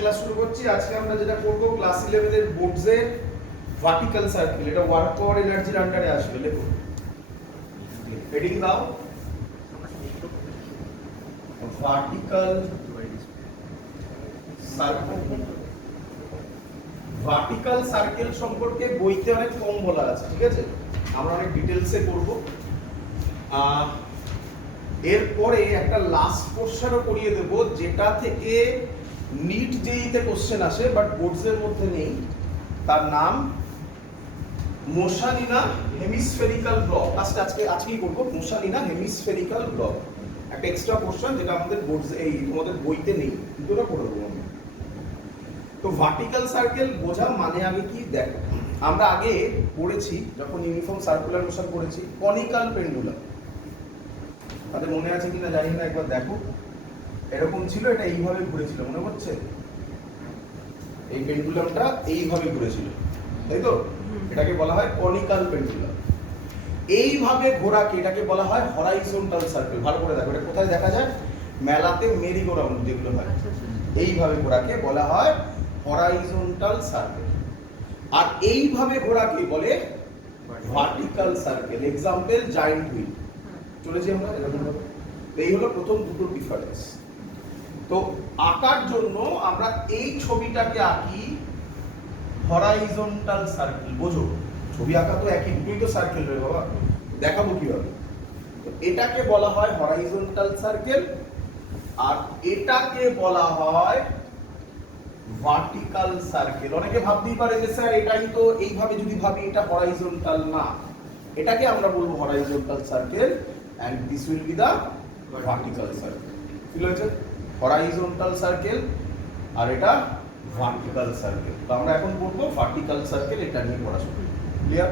Class শুরু করছি। আজকে আমরা যেটা করব ক্লাস 11 এর বোর্ডসের ভার্টিক্যাল সার্কেল, এটা ওয়ার্ক পাওয়ার এনার্জির আন্ডারে আসবে। লেখো, হেডিং দাও ভার্টিক্যাল সার্কেল। ভার্টিক্যাল সার্কেল সম্পর্কে বইতে অনেক কম বলা আছে, ঠিক আছে? আমরা অনেক ডিটেইলসে করব। এরপরে একটা লাস্ট পোরশনও করিয়ে দেব, যেটা থেকে নিট জেইতে কোশ্চেন আসে বাট বোর্ডসের মধ্যে নেই। তার নাম মোশানিনা হেমিস্ফেরিক্যাল ব্লক। আজকেই করব মোশানিনা হেমিস্ফেরিক্যাল ব্লক, একটা এক্সট্রা পোরশন যেটা আমাদের বোর্ডস এই তোমাদের বইতে নেই, কিন্তু ওটা করে দেবো আমি। তো ভার্টিক্যাল সার্কেল বোঝা মানে আগে কি দেখো, আমরা আগে পড়েছি যখন ইউনিফর্ম সার্কুলার মোশন পড়েছি কনিক্যাল পেন্ডুলাম। তাদের মনে আছে কিনা জানি না, একবার দেখো। এরকম ছিল, এটা এইভাবে ঘুরেছিল, মনে হচ্ছে? এই পেন্ডুলামটা এইভাবে ঘুরেছিল, তাই তো? এটাকে বলা হয় কনিক্যাল পেন্ডুলাম। এইভাবে ঘোরাকে এটাকে বলা হয় হরাইজন্টাল সার্কেল। ভালো করে দেখো, এটা কোথায় দেখা যায়? মেলাতে মেরি গো রাউন্ড যেগুলো হয়, এইভাবে ঘোরাকে বলা হয় হরাইজন্টাল সার্কেল। আর এইভাবে ঘোরাকে বলে vertical circle. Example giant wheel. চলেছি আমরা এরকম ভাবে। এই হলো প্রথম দুটো ডিফারেন্স। তো আঁকার জন্য আমরা এই ছবিটাকে আঁকি হরাইজন্টাল সার্কেল। বোঝো, ছবি আঁকা তো একই, দুটোই তো সার্কেল রে বাবা। দেখাবো কিভাবে। তো এটাকে বলা হয় হরাইজন্টাল সার্কেল, আর এটাকে বলা হয় ভার্টিক্যাল সার্কেল। অনেকে ভাবতেই পারে যে স্যার এটাই তো, এইভাবে যদি ভাবি এটা হরাইজন্টাল না, এটাকে আমরা বলবো horizontal circle and this will be the vertical circle. কি হয়েছে? হরাইজন্টাল সার্কেল আর এটা ভার্টিক্যাল সার্কেল। তো আমরা এখন পড়বো ভার্টিক্যাল সার্কেল, এটা নিয়ে পড়াশোনা। ক্লিয়ার?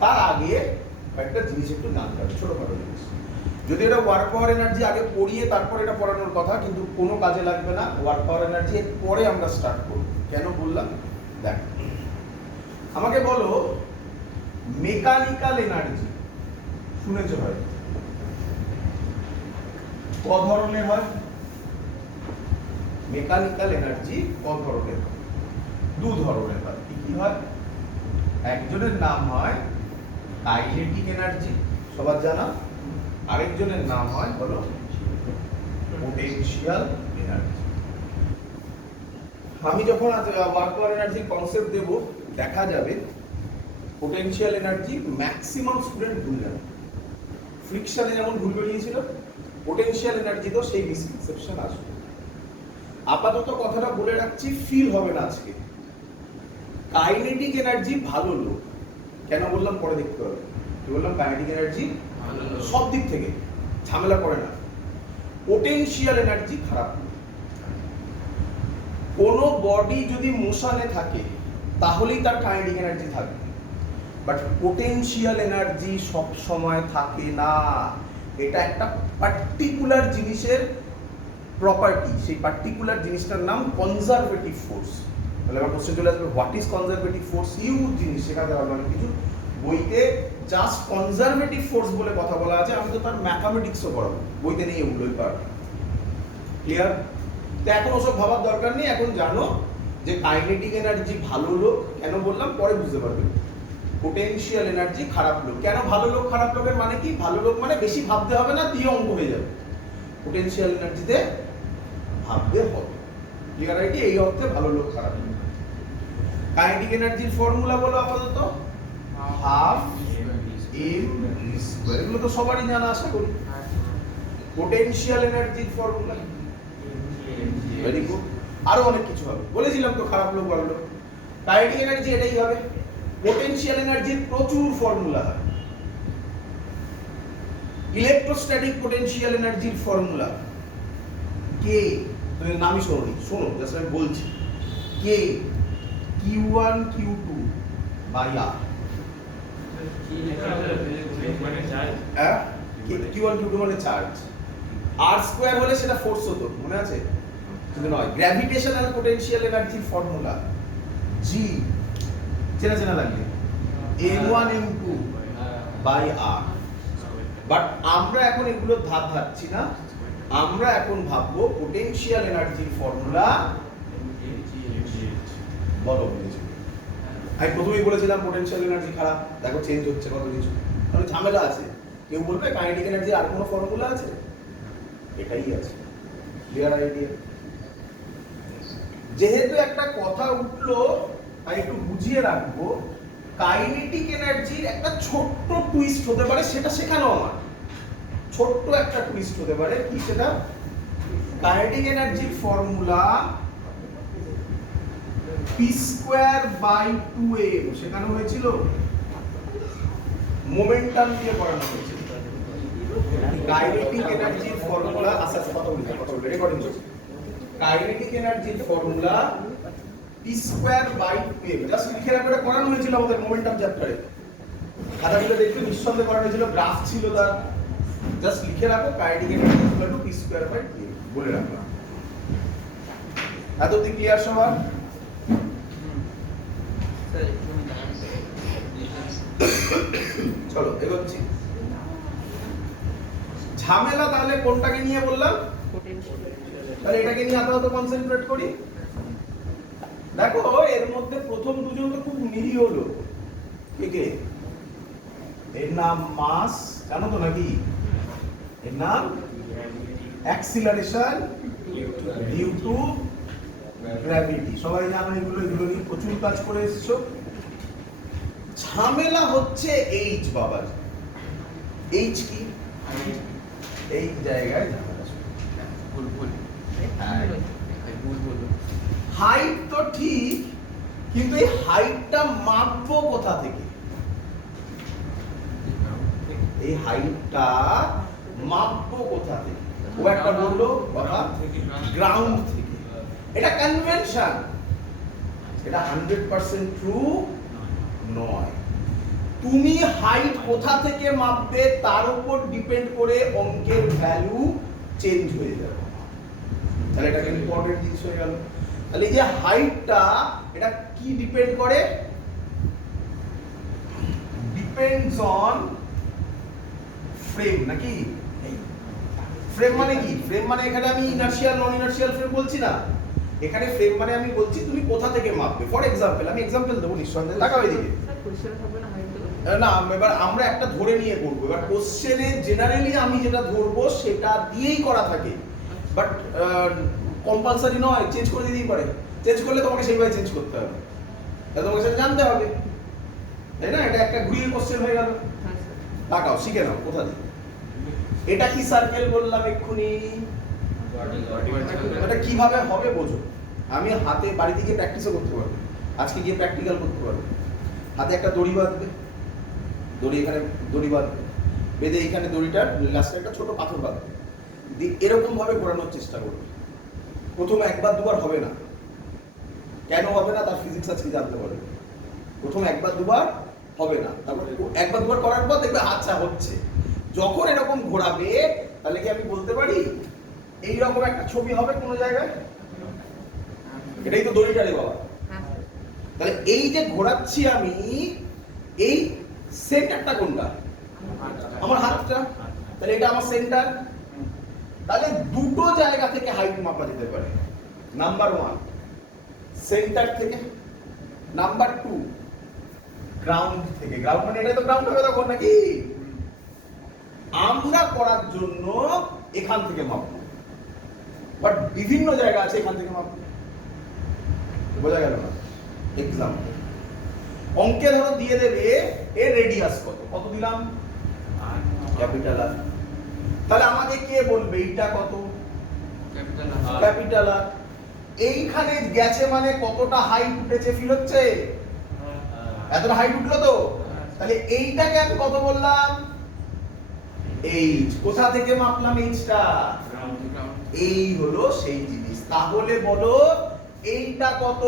তার আগে একটা জিনিস একটু জানতে হবে, ছোটখাটো জিনিস। যদি এটা ওয়ার্ক পাওয়ার এনার্জি আগে পড়িয়ে তারপর এটা পড়ানোর কথা, কিন্তু কোনো কাজে লাগবে না। ওয়ার্ক পাওয়ার এনার্জি এর পরে আমরা স্টার্ট করব। কেন বললাম দেখ, আমাকে বলো মেকানিক্যাল এনার্জি শুনেছো হয় ক ধরনের হয়? মেকানিক্যাল এনার্জি ক ধরনের? দু ধরনের হয়। কি হয়? একজনের নাম হয় কাইনেটিক এনার্জি, সবার জানা। আরেকজনের নাম হয় বলো পোটেনশিয়াল এনার্জি। আমি যখন ওয়ার্ক পাওয়ার এনার্জির কনসেপ্ট দেব, দেখা যাবে পোটেনশিয়াল এনার্জি ম্যাক্সিমাম স্টুডেন্ট ভুল যাবে। ফ্রিকশনে যেমন ভুল বেরিয়েছিল, পোটেনশিয়াল এনার্জি তো সেই মিসকনসেপশন আসবে। আপাতত কথাটা বলে রাখছি, ফিল হবে না আজকে। কাইনেটিক এনার্জি ভালো লোক। কেন বললাম পরে দেখতে হবে। কি বললাম? কাইনেটিক এনার্জি সব দিক থেকে ঝামেলা করে না। পোটেনশিয়াল এনার্জি খারাপ লোক। কোনো বডি যদি মোশনে থাকে তাহলেই তার কাইনেটিক এনার্জি থাকবে, বাট পোটেনশিয়াল এনার্জি সব সময় থাকে না। এটা একটা পার্টিকুলার জিনিসের প্রপার্টি। সেই পার্টিকুলার জিনিসটার নাম কনজারভেটিভ ফোর্স। তাহলে আমার কোশ্চেন চলে আসবে, what is conservative force? Huge জিনিস, শেখাতে হবে অনেক কিছু। বইতে জাস্ট কনজারভেটিভ ফোর্স বলে কথা বলা আছে, আমি তো তার ম্যাথামেটিক্সও পড়াবো, বইতে নেই এগুলোই পারবো। ক্লিয়ার? তো এখন ওসব ভাবার দরকার নেই। এখন জানো যে কাইনেটিক এনার্জি ভালো লোক। কেন বললাম পরে বুঝতে পারবে। পোটেনশিয়াল এনার্জি খারাপ লোক। কেন ভালো লোক খারাপ লোকের মানে কি? ভালো লোক মানে বেশি ভাবতে হবে না, দিয়ে অঙ্ক হয়ে যাবে। পোটেনশিয়াল এনার্জিতে ভাবতে হবে। Clear idea? এই অর্থে ভালো লোক খারাপ লোক। কাইনেটিক এনার্জির ফর্মুলা বলো আপাতত, হাফ এম স্কয়ার। এগুলো তো সবারই জানা আশা করি। পোটেনশিয়াল এনার্জির ফর্মুলা, ভেরি গুড। আরো অনেক কিছু হবে, বলেছিলাম তো খারাপ লোক ভালো লোক। কাইনেটিক এনার্জি এটাই হবে। পোটেনশিয়াল এনার্জির প্রচুর ফর্মুলা হয়। ইলেকট্রোস্ট্যাটিক পোটেনশিয়াল এনার্জির ফর্মুলা কে, তুমি নামই শোনোনি, শোনো জাস্ট আমি বলছি। কে Q1 Q2 by R। Q1 Q2 মানে চার্জ। R স্কয়ার হলে সেটা ফোর্স হতো, মনে আছে? কিন্তু নয়। গ্র্যাভিটেশনাল পোটেনশিয়াল এনার্জির ফর্মুলা G, চেনা চেনা লাগবে, M1 M2 by R। But আমরা এখন এগুলো ধার ধারছি না, আমরা এখন ভাববো পোটেনশিয়াল এনার্জির ফর্মুলা। বলো বলেছি, আমি প্রথমেই বলেছিলাম পোটেনশিয়াল এনার্জি খারাপ, দেখো চেঞ্জ হচ্ছে কত কিছু, মানে ঝামেলা আছে। কেউ বলবে কাইনেটিক এনার্জি আর কোনো ফর্মুলা আছে? এটাই আছে। Clear idea? যেহেতু একটা কথা উঠলো তাই একটু বুঝিয়ে রাখবো, কাইনেটিক এনার্জির একটা ছোট্ট টুইস্ট হতে পারে, সেটা শেখানো আমার। ছোট্ট একটা টুইস্ট হতে পারে, কি সেটা? কাইনেটিক এনার্জির ফর্মুলা p²/2m শেখানো হয়েছিল, মোমেন্টাম দিয়ে পড়ানো হয়েছিল। কাইনেটিক এনার্জির ফর্মুলা, আচ্ছা কথা বলবে রেকর্ডিং করছি। কাইনেটিক এনার্জির ফর্মুলা p²/2m জাস্ট লিখে রাখতে পড়ানো হয়েছিল আমাদের মোমেন্টাম চ্যাপ্টারে। খাতাগুলো দেখতে নিঃসন্দেহে পড়ানো হয়েছিল, গ্রাফ ছিল তার। জাস্ট লিখে রাখো কাইনেটিক এনার্জি p²/2m বলে রাখলাম। এত অবধি ক্লিয়ার সবার? চলো এগোচ্ছি। ঝামেলা তাহলে কোনটাকে নিয়ে বললাম? তাহলে এটাকে নিয়ে আপাতত কনসেন্ট্রেট করি। দেখো এর মধ্যে প্রথম দুজন তো খুব নিরীহ লোক। কে? এর নাম মাস, জানো তো নাকি? এর নাম অ্যাক্সিলারেশন ডিউ টু গ্র্যাভিটি। সবাই জানো এগুলো নিয়ে প্রচুর কাজ করে এসেছো। ঝামেলা হচ্ছে এইচ। বাবার এইচ কি? এই জায়গায় ঝামেলা। হাইট তো ঠিক, কিন্তু এই হাইটটা মাপবো কোথা থেকে? এই হাইটটা মাপবো কোথা থেকে? ও একটা বললো বাবা গ্রাউন্ড থেকে। এটা কনভেনশন, এটা 100% ট্রু নয়। তুমি হাইট কোথা থেকে মাপবে তার উপর ডিপেন্ড করে অঙ্কের ভ্যালু চেঞ্জ হয়ে যাবে। তাহলে এটা ইম্পর্টেন্ট জিনিস হয়ে গেল। তাহলে এই যে হাইটটা, এটা কি ডিপেন্ড করে? ডিপেন্ডস অন ফ্রেম, নাকি? ফ্রেম মানে কি? ফ্রেম মানে এখানে আমি ইনার্শিয়াল নন ইনার্শিয়াল ফ্রেম বলছি না। এখানে ফ্রেম মানে আমি বলছি তুমি কোথা থেকে মাপবে। ফর এক্সাম্পল, আমি এক্সাম্পল দেবো নিঃসন্দেহে, তাকাও এদিকে। না, এবার আমরা একটা ধরে নিয়ে করবো। এবার কোশ্চেনে জেনারেলি আমি যেটা ধরবো সেটা দিয়েই করা থাকে, বাট কম্পালসারি নয়, চেঞ্জ করে দিতেই পারে। চেঞ্জ করলে তোমাকে সেইভাবে চেঞ্জ করতে হবে, এটা তোমাকে সেটা জানতে হবে, তাই না? এটা একটা ঘুরিয়ে কোশ্চেন হয়ে গেল। তাকাও, শিখে নাও কোথা দিয়ে। এটা কি সার্কেল বললাম এক্ষুনি? এটা কিভাবে হবে বোঝো। আমি হাতে বাড়ি থেকে প্র্যাকটিসও করতে পারবো, আজকে গিয়ে প্র্যাকটিক্যাল করতে পারবো। হাতে একটা দড়ি বাঁধবে, এখানে দড়ি বাঁধবে, বেঁধে এইখানে দড়িটার লাস্টে একটা ছোট পাথর বাঁধবে, এরকম ভাবে ঘোরানোর চেষ্টা করবে। প্রথম একবার দুবার হবে না। কেন হবে না তার ফিজিক্স আজকে জানতে পারবে। প্রথম একবার দুবার হবে না, তারপর একবার দুবার করার পর দেখবে আচ্ছা হচ্ছে। যখন এরকম ঘোরাবে তাহলে কি আমি বলতে পারি এইরকম একটা ছবি হবে কোনো জায়গায়? এটাই তো দড়িটা রে বাবা। তাহলে এই যে ঘোরাচ্ছি আমি, এই সেন্টারটা কোনটা? আমার হাতটা। তাহলে এটা আমার সেন্টার। তাহলে দুটো জায়গা থেকে হাইট মাপা যেতে পারে। নাম্বার 1 সেন্টার থেকে, নাম্বার 2 গ্রাউন্ড থেকে। গ্রাউন্ড মানে এটা তো গ্রাউন্ড হবে তখন, নাকি? আমরা করার জন্য এখান থেকে মাপবো, বাট বিভিন্ন জায়গা আছে এখান থেকে মাপবো। বোঝা গেল না? এক্সাম্পল অঙ্কে ধরো দিয়ে দেবে এর রেডিয়াস কত, কত দিলাম? Capital R. তাহলে আমাকে কে বলবে এইটা কত? Capital R. এইখানে গেছে মানে কতটা হাইট উঠেছে ফিল হচ্ছে? এতটা হাইট উঠলো তো। তাহলে এইটাকে আমি কত বললাম? এইচ। কোথা থেকে মাপলাম এইচটা? এই হলো সেই জিনিস। তাহলে বলো এইটা কত?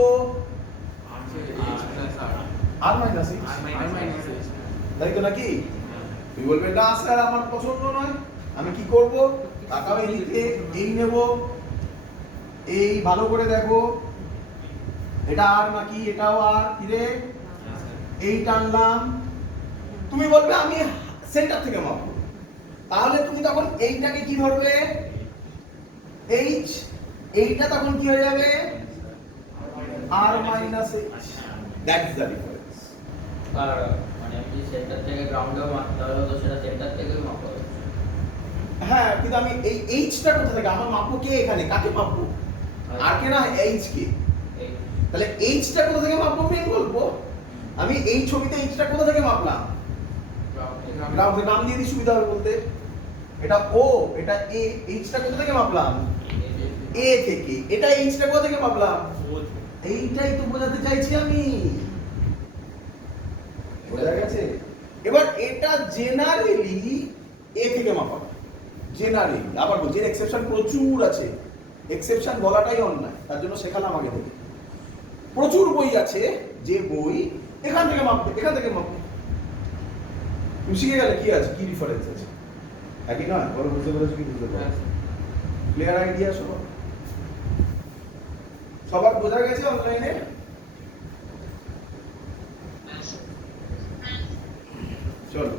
আর মাইনাস এইচ, তাই তো নাকি? তুমি বলবে না স্যার আমার পছন্দ নয়, আমি কি করব? তাকাও এইদিকে, এই নেব, এই ভালো করে দেখো, এটা আর নাকি এটাও আর, কি রে? এই টানলাম। তুমি বলবে আমি সেন্টার থেকে মাপবো, তাহলে তুমি তখন এইটাকে কি ধরবে? এইচ, এইটা তখন কি হয়ে যাবে আর minus H, that is the difference. আর মানে আমি যদি সেন্টার থেকে গ্রাউন্ডেও মাপতে হবে তো সেটা সেন্টার থেকেই মাপা হবে। হ্যাঁ, কিন্তু আমি এই এইচটা কোথা থেকে আমার মাপবো, কে এখানে কাকে মাপবো, আর কে না এইচ কে, তাহলে এইচটা কোথা থেকে মাপবো মেন গল্প। আমি এই ছবিতে এইচটা কোথা থেকে মাপলাম, গ্রাউন্ডের নাম দিয়ে দিই সুবিধা হবে বলতে। এটা ও, এটা এ, এইচটা কোথা থেকে মাপলাম এ থেকে, এটা এইচটা কোথা থেকে মাপলাম, এইটাই তো বোঝাতে চাইছি আমি, বোঝা গেছে। এবার এটা জেনারেলি এ থেকে মাপা, জেনারেলি, আবার বলছি এর এক্সেপশন প্রচুর আছে, এক্সেপশন বলাটাই অন্যায়, তার জন্য শেখালাম আগে থেকে। প্রচুর বই আছে যে বই এখান থেকে মাপবে, এখান থেকে মাপবে, তুমি শিখে গেলে কি আছে, কি ডিফারেন্স আছে, একই নয়, বলো বুঝতে পেরেছো কি বুঝতে পেরেছো, ক্লিয়ার আইডিয়া সবার, সবার বোঝা গেছে অনলাইনে। চলো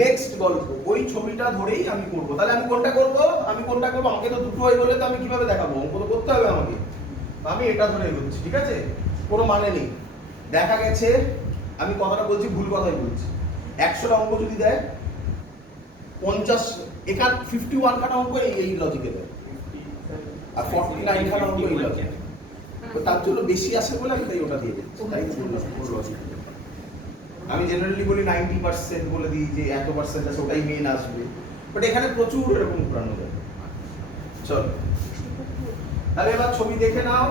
নেক্সট গল্প, ওই ছবিটা ধরেই আমি করব। তাহলে আমি কোনটা করব, আমাকে তো দুটো হয়ে গেলে তো আমি কিভাবে দেখাবো, অঙ্ক তো করতে হবে আমাকে, আমি এটা ধরে এগোচ্ছি, ঠিক আছে, কোনো মানে নেই। দেখা গেছে আমি কথাটা বলছি ভুল কথাই বলছি, 100টা অঙ্ক যদি দেয় 50 এখান 51 খানা অঙ্ক এই লজিকে দেয়, আর 49 খানা অঙ্ক এই লজিকে, তো তার জন্য বেশি আসে বলে আমি তাই ওটা দিয়ে দিচ্ছি, তাই বললাম ওর লজিক। আমি জেনারেলি বলি 90% বলে দিই যে এত পার্সেন্ট আছে ওটাই মেন আসবে, বাট এখানে প্রচুর এরকম ঘোরানো যায়। চল তাহলে এবার ছবি দেখে নাও,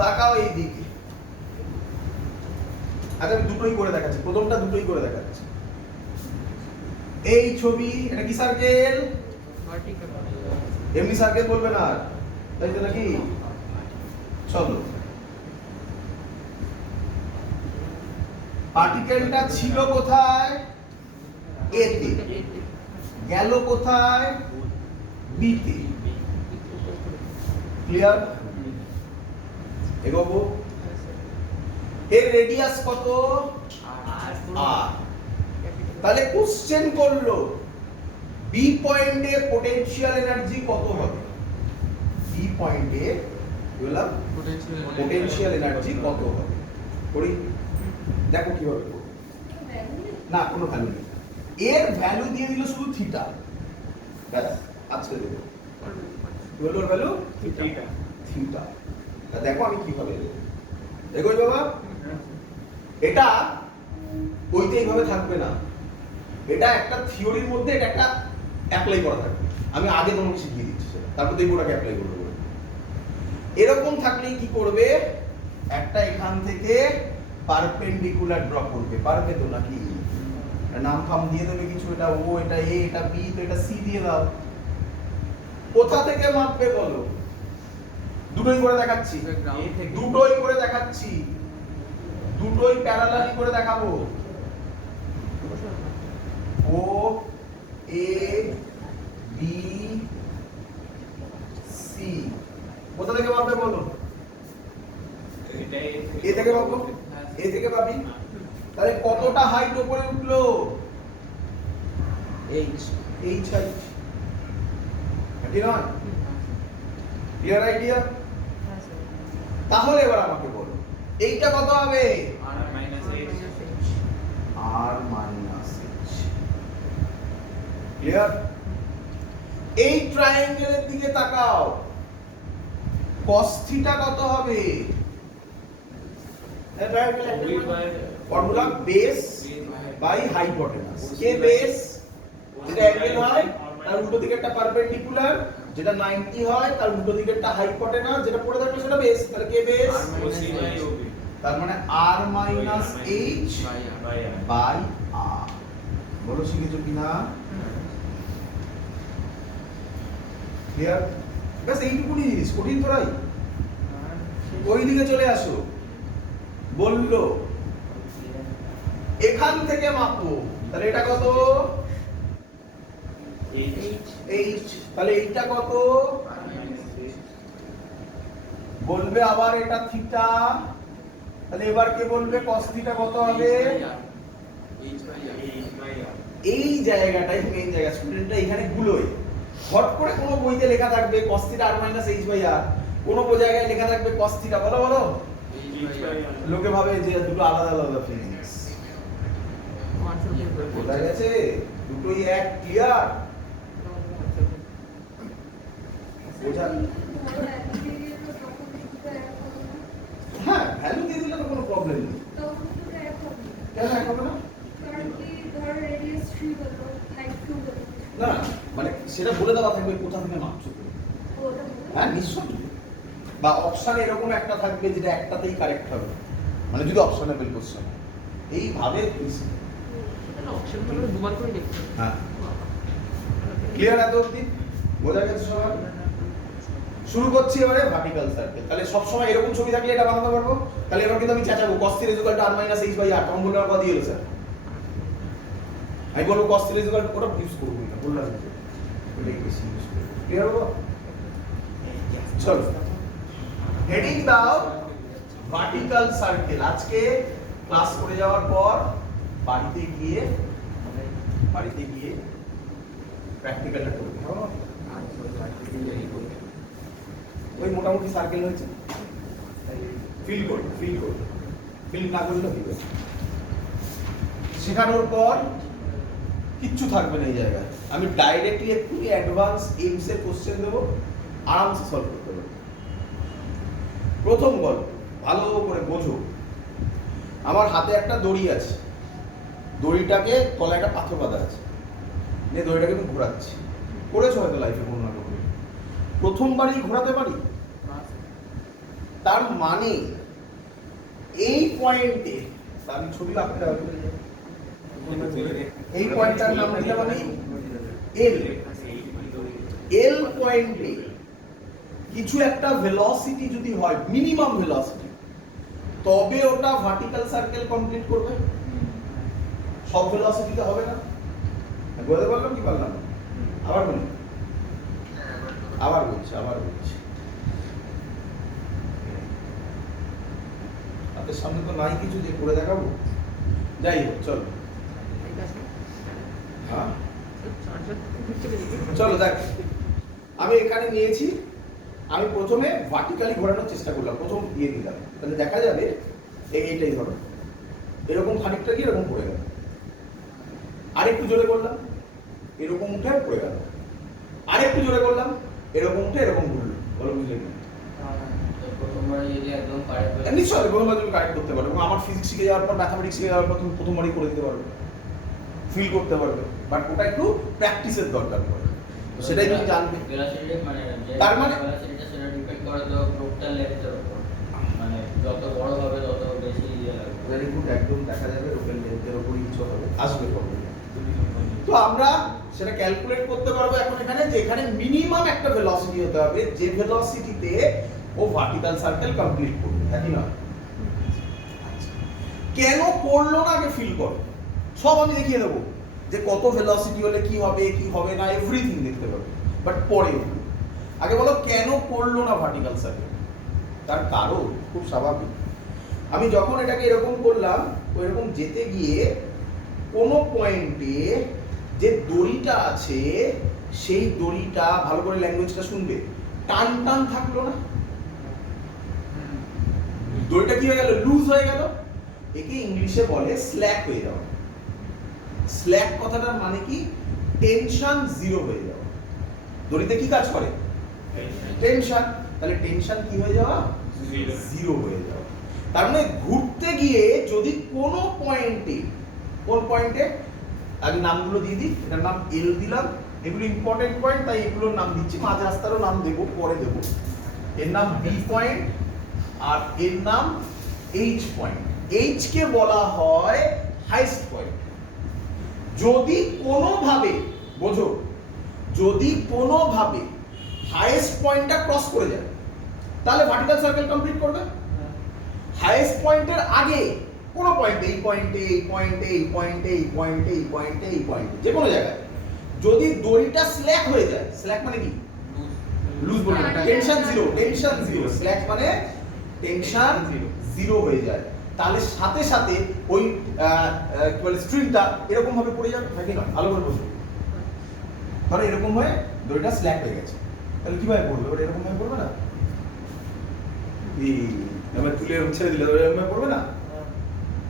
তাকাও এই দিকে। আচ্ছা আমি দুটোই করে দেখাচ্ছি, প্রথমটা দুটোই করে দেখাচ্ছি। এই ছবি, এটা কি সার্কেল, এমনি সার্কেল বলবে না আর, তাই তো নাকি। চলো পার্টিকেলটা ছিল কোথায়, এ তে, গেল কোথায়, বি তে, ক্লিয়ার। এগোবো, এর রেডিয়াস কত, আর, তাহলে কোশ্চেন করলো বি পয়েন্টে পোটেনশিয়াল এনার্জি কত হবে, বি পয়েন্টে বললাম পোটেনশিয়াল এনার্জি কত হবে, করি দেখো কিভাবে করব। না কোনো ভ্যালু নেই, এর ভ্যালু দিয়ে দিল শুধু থিটা, ব্যাস আজকে দেবো বললো ভ্যালু থিটা, থিটা। দেখো আমি কিভাবে দেবো, দেখোই বাবা, এটা বইতে এইভাবে থাকবে না, এটা একটা থিওরির মধ্যে এটা একটা অ্যাপ্লাই করা থাকবে, আমি আগে তোমাকে শিখিয়ে দিচ্ছি সেটা, তারপর দেখবো ওটাকে অ্যাপ্লাই করবো। এরকম থাকলে কি করবে, একটা এখান থেকে পারপেন্ডিকুলার ড্র করবে, পারবে তো নাকি, নাম ফাম দিয়ে দেবে কিছু, এটা ও, এটা এ, এটা বি, তো এটা সি দিয়ে দাও। কোথা থেকে মাপবে বলো, দুটোই করে দেখাচ্ছি, দুটোই করে দেখাচ্ছি, দুটোই প্যারালালি করে দেখাবো। ও এ বি সি, কোথা থেকে মাপবে বলো, এ থেকে মাপবো, এ থেকে পাবি, তাহলে কতটা হাইট উপরে উঠলো, এইচ, এইচ হাইট, ঠিক না, ক্লিয়ার আইডিয়া। তাহলে এবার আমাকে বলো এইটা কত হবে, আর মাইনাস এইচ, ক্লিয়ার। এই ট্রায়াঙ্গেলের দিকে তাকাও, cos থিটা কত হবে, ফর্মুলা বেস বাই হাইপোটেনাস, কে বেস যেটা অ্যাঙ্গেল হয় তার উল্টো দিকে একটা পারপেন্ডিকুলার, যেটা 90 হয় তার উল্টো দিকে একটা হাইপোটেনাস, যেটা পড়ে থাকবে সেটা বেস, তাহলে কে বেস, তার মানে r minus h by r। বলো শিখেছো কিনা, ক্লিয়ার। ব্যাস এইটুকুনি জিনিস, কঠিন তোরাই, ওই দিকে চলে আসো। বললো এখান থেকে মাপবো, তাহলে এটা কত, এইচ, তাহলে এইটা কত, বলবে আবার এটা থিটা, তাহলে এবার কে বলবে cos থিটা কত হবে, এই জায়গাটাই মেইন জায়গা, স্টুডেন্টরা এখানে গুলোয় হট করে কোনো বইতে লেখা থাকবে cos θ r minus h by r, কোনো জায়গায় লেখা থাকবে cos θ, বলো বলো, লোকে ভাবে যে দুটো আলাদা আলাদা ফিজিক্স। বোঝা গেছে? দুটোই এক, ক্লিয়ার? বোঝা? হ্যাঁ, ভ্যালু দিয়ে দিলে তো কোনো প্রবলেম নেই। কেন এক হবে না? না, মানে সেটা বলে দেওয়া থাকবে কোথা থেকে মাপছো তুমি। হ্যাঁ, নিশ্চয়ই। বা অপশন এরকম একটা থাকবে যেটা একটাতেই কারেক্ট হবে, মানে যদি অপশনেবল কোশ্চেন এইভাবে। হ্যাঁ, ক্লিয়ার? এত অবধি বোঝা গেছে সবার? শুরু করছি এবারে ভার্টিক্যাল সার্কেল। তাহলে সব সময় এরকম ছবি থাকলে এটা বানাতে পারবো। তাহলে এবার কিন্তু আমি চেঁচাবো cos θ = r minus h by r, তখন বললে আমার কথা দিয়েছে স্যার। আমি বলবো cos θ = ওটা ইউজ করবো না, বললাম তো এটাই বেশি ইউজ করব। ক্লিয়ার হলো? চলো, হেডিং দাও ভার্টিক্যাল সার্কেল। আজকে ক্লাস করে যাওয়ার পর বাড়িতে গিয়ে প্র্যাকটিক্যালটা করবে। ওই মোটামুটি সার্কেল হয়েছে, ফিল না করলে হবে। শেখানোর পর কিচ্ছু থাকবে না এই জায়গায়। আমি ডাইরেক্টলি একটু অ্যাডভান্স এমস এর কোশ্চেন দেবো, আরামসে সলভ করতে পারবে। প্রথম গল্প ভালো করে বোঝো। আমার হাতে একটা দড়ি আছে, দড়িটাকে তলায় একটা পাথর বাঁধা আছে, নিয়ে দড়িটাকে আমি ঘোরাচ্ছি। করেছো হয়তো লাইফে কোনো না কোনো। প্রথমবারই ঘোরাতে পারি, তার মানে এই পয়েন্টে, আমি ছবি আঁকতে হবে, এই পয়েন্টটার নাম দিলাম আমি এল। এল পয়েন্টে কিছু একটা ভেলোসিটি যদি হয়, মিনিমাম ভেলোসিটি, তবে ওটা ভার্টিক্যাল সার্কেল কমপ্লিট করবে। সব ভেলোসিটিতে হবে না। বলতে পারলাম কি পারলাম? আবার বলছি আপনাদের সামনে তো নাই কিছু যে করে দেখাবো। যাই হোক, চলো চলো দেখ, আমি এখানে নিয়েছি, আমি প্রথমে ভার্টিক্যালি ঘোরানোর চেষ্টা করলাম, প্রথম দিয়ে দিলাম, তাহলে দেখা যাবে এইটাই ধরো এরকম খানিকটা কি এরকম পড়ে গেল। আরেকটু জোরে করলাম, এরকম উঠে পড়ে গেল। আরেকটু জোরে করলাম, এরকম উঠে এরকম ঘুরলো। বলো বুঝলে কি? নিশ্চয়ই প্রথমবার তুমি কারেক্ট করতে পারবে, এবং আমার ফিজিক্স শিখে যাওয়ার পর, ম্যাথামেটিক্স শিখে যাওয়ার পর তুমি প্রথমবারই করে দিতে পারবে, ফিল করতে পারবে। বাট ওটা একটু প্র্যাকটিসের দরকার পড়ে, তো সেটাই তুমি জানবে। তার মানে সেটা ডিপেন্ড করে তো টোটাল লেন্থের উপর, মানে যত বড় হবে তত বেশি লাগবে। ভেরি গুড, একদম দেখা যাবে টোটাল লেন্থের উপরই কিছু হবে, আসবে প্রবলেম। তো আমরা সেটা ক্যালকুলেট করতে পারবো এখন এখানে, যে এখানে মিনিমাম একটা ভেলোসিটি হতে হবে, যে ভেলোসিটিতে ও ভার্টিক্যাল সার্কেল কমপ্লিট করবে, তাই না? কেন করলো না আগে ফিল করো, সব আমি দেখিয়ে দেবো যে কত ভেলোসিটি হলে কি হবে না, এভরিথিং দেখতে পাবে। বাট পরে আগে বলো কেন করলো না ভার্টিক্যাল সার্কেল। তার কারণ খুব স্বাভাবিক। আমি যখন এটাকে এরকম করলাম, ওইরকম যেতে গিয়ে কোনো পয়েন্টে যে দড়িটা আছে, সেই দড়িটা, ভালো করে ল্যাঙ্গুয়েজটা শুনবে, টান থাকলো না, দড়িটা কি হয়ে গেল? লুজ হয়ে গেল। একে ইংলিশে বলে স্ল্যাক হয়ে যাওয়া। স্ল্যাক কথাটার মানে কি? টেনশন জিরো হয়ে যাওয়া। দড়িতে কি কাজ করে? টেনশন। তাহলে টেনশন কি হয়ে যাওয়া? জিরো হয়ে যাওয়া। তার মানে ঘুরতে গিয়ে যদি কোনো পয়েন্টে, কোন পয়েন্টে, আগে নামগুলো দিয়ে দিই। এটার নাম এল দিলাম, এগুলো ইম্পর্টেন্ট পয়েন্ট, তাই এগুলোর নাম দিচ্ছি। মাঝ রাস্তারও নাম দেবো, পরে দেবো। এর নাম বি পয়েন্ট আর এর নাম এইচ পয়েন্ট। এইচ কে বলা হয় হাইস্ট পয়েন্ট। যদি কোনোভাবে, বোঝো, যদি কোনোভাবে হাইয়েস্ট পয়েন্টটা ক্রস করে যায়, তাহলে ভার্টিক্যাল সার্কেল কমপ্লিট করবে। হাইয়েস্ট পয়েন্টের আগে কোনো পয়েন্টে, এই পয়েন্টে, এই পয়েন্টে, এই পয়েন্টে, এই পয়েন্টে, এই পয়েন্টে, এই পয়েন্টে, যে কোনো জায়গায় যদি দড়িটা স্ল্যাক হয়ে যায়, স্ল্যাক মানে কি? লুজ বলবো না, টেনশন জিরো। স্ল্যাক মানে টেনশন জিরো হয়ে যায়, তাহলে সাথে সাথে ওই কি বলে স্ট্রিংটা এরকম ভাবে পড়ে যাবে, নাকি না? ভালো করে বলবো, ধরো এরকম হয়ে দড়িটা স্ল্যাক হয়ে গেছে, তাহলে কিভাবে পড়বে? ওটা এরকম ভাবে পড়বে না, এই এবার তুলে ছেড়ে দিলে এরকম ভাবে পড়বে না।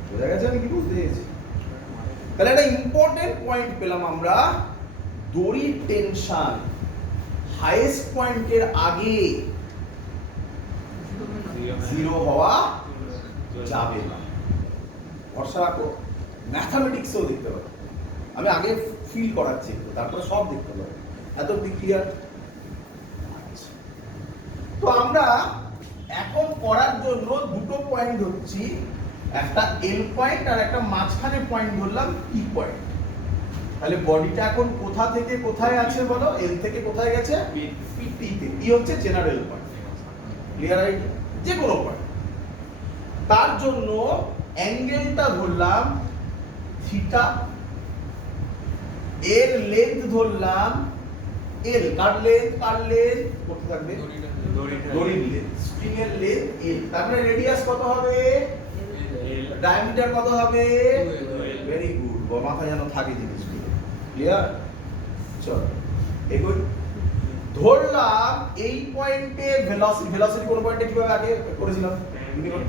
বোঝা গেছে আমি কি বলতে চেয়েছি? তাহলে একটা ইম্পর্টেন্ট পয়েন্ট পেলাম আমরা, দড়ির টেনশন হাইয়েস্ট পয়েন্টের আগে জিরো হওয়া যাবে না। ভরসা রাখো, ম্যাথামেটিক্সও দেখতে পারো, আমি আগে ফিল করাচ্ছি তারপরে সব দেখতে পারো। এত ক্লিয়ার? তো আমরা এখন করার জন্য দুটো পয়েন্ট ধরছি, একটা এল পয়েন্ট আর একটা মাঝখানে পয়েন্ট ধরলাম পি পয়েন্ট। তাহলে বডিটা এখন কোথা থেকে কোথায় আছে বলো? এল থেকে কোথায় গেছে? পি তে। ই হচ্ছে জেনারেল পয়েন্ট, ক্লিয়ার আইডিয়া? যে কোনো পয়েন্ট। তার জন্য অ্যাঙ্গেলটা ধরলাম থিটা, এর লেন্থ ধরলাম এল। কার লেন্থ? কার লেন্থ করতে থাকবে দড়ির লেন্থ, স্ট্রিং এর লেন্থ এল। তারপরে রেডিয়াস কত হবে? ডায়ামিটার কত হবে? ভেরি গুড, মাথা যেন থাকে জিনিসগুলো, ক্লিয়ার? চলো এগোই। ধরলাম এই পয়েন্টে ভেলোসিটি, ভেলোসিটি কোন পয়েন্টে কিভাবে আগে করেছিলাম?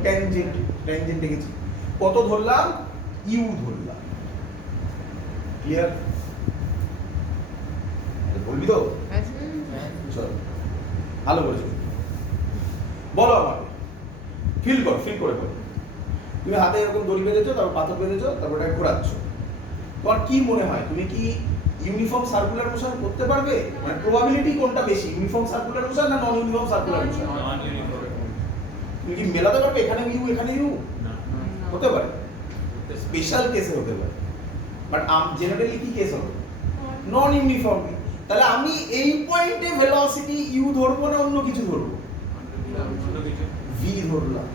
ট্যানজেন্ট, ট্যানজেন্টে গেছি। কত ধরলাম? ইউ ধরলাম, ক্লিয়ার? বলবি তো? চলো ভালো করেছো, বলো আমাকে, ফিল করো, ফিল করে বলো। তুমি হাতে এরকম দড়ি বেঁধেছো, তারপর পাথর বেঁধেছো, তারপর এটা ঘোরাচ্ছ, তোমার কি মনে হয় তুমি কি ইউনিফর্ম সার্কুলার মোশন করতে পারবে? মানে প্রবাবিলিটি কোনটা বেশি, ইউনিফর্ম সার্কুলার মোশন না নন ইউনিফর্ম সার্কুলার মোশন? তুমি কি মেলাতে পারবে এখানে ইউ এখানে ইউ? হতে পারে, স্পেশাল কেসে হতে পারে, বাট জেনারেলি কি কেস হবে? নন ইউনিফর্ম। তাহলে আমি এই পয়েন্টে ভেলোসিটি ইউ ধরবো না অন্য কিছু ধরবো? ভি ধরলাম।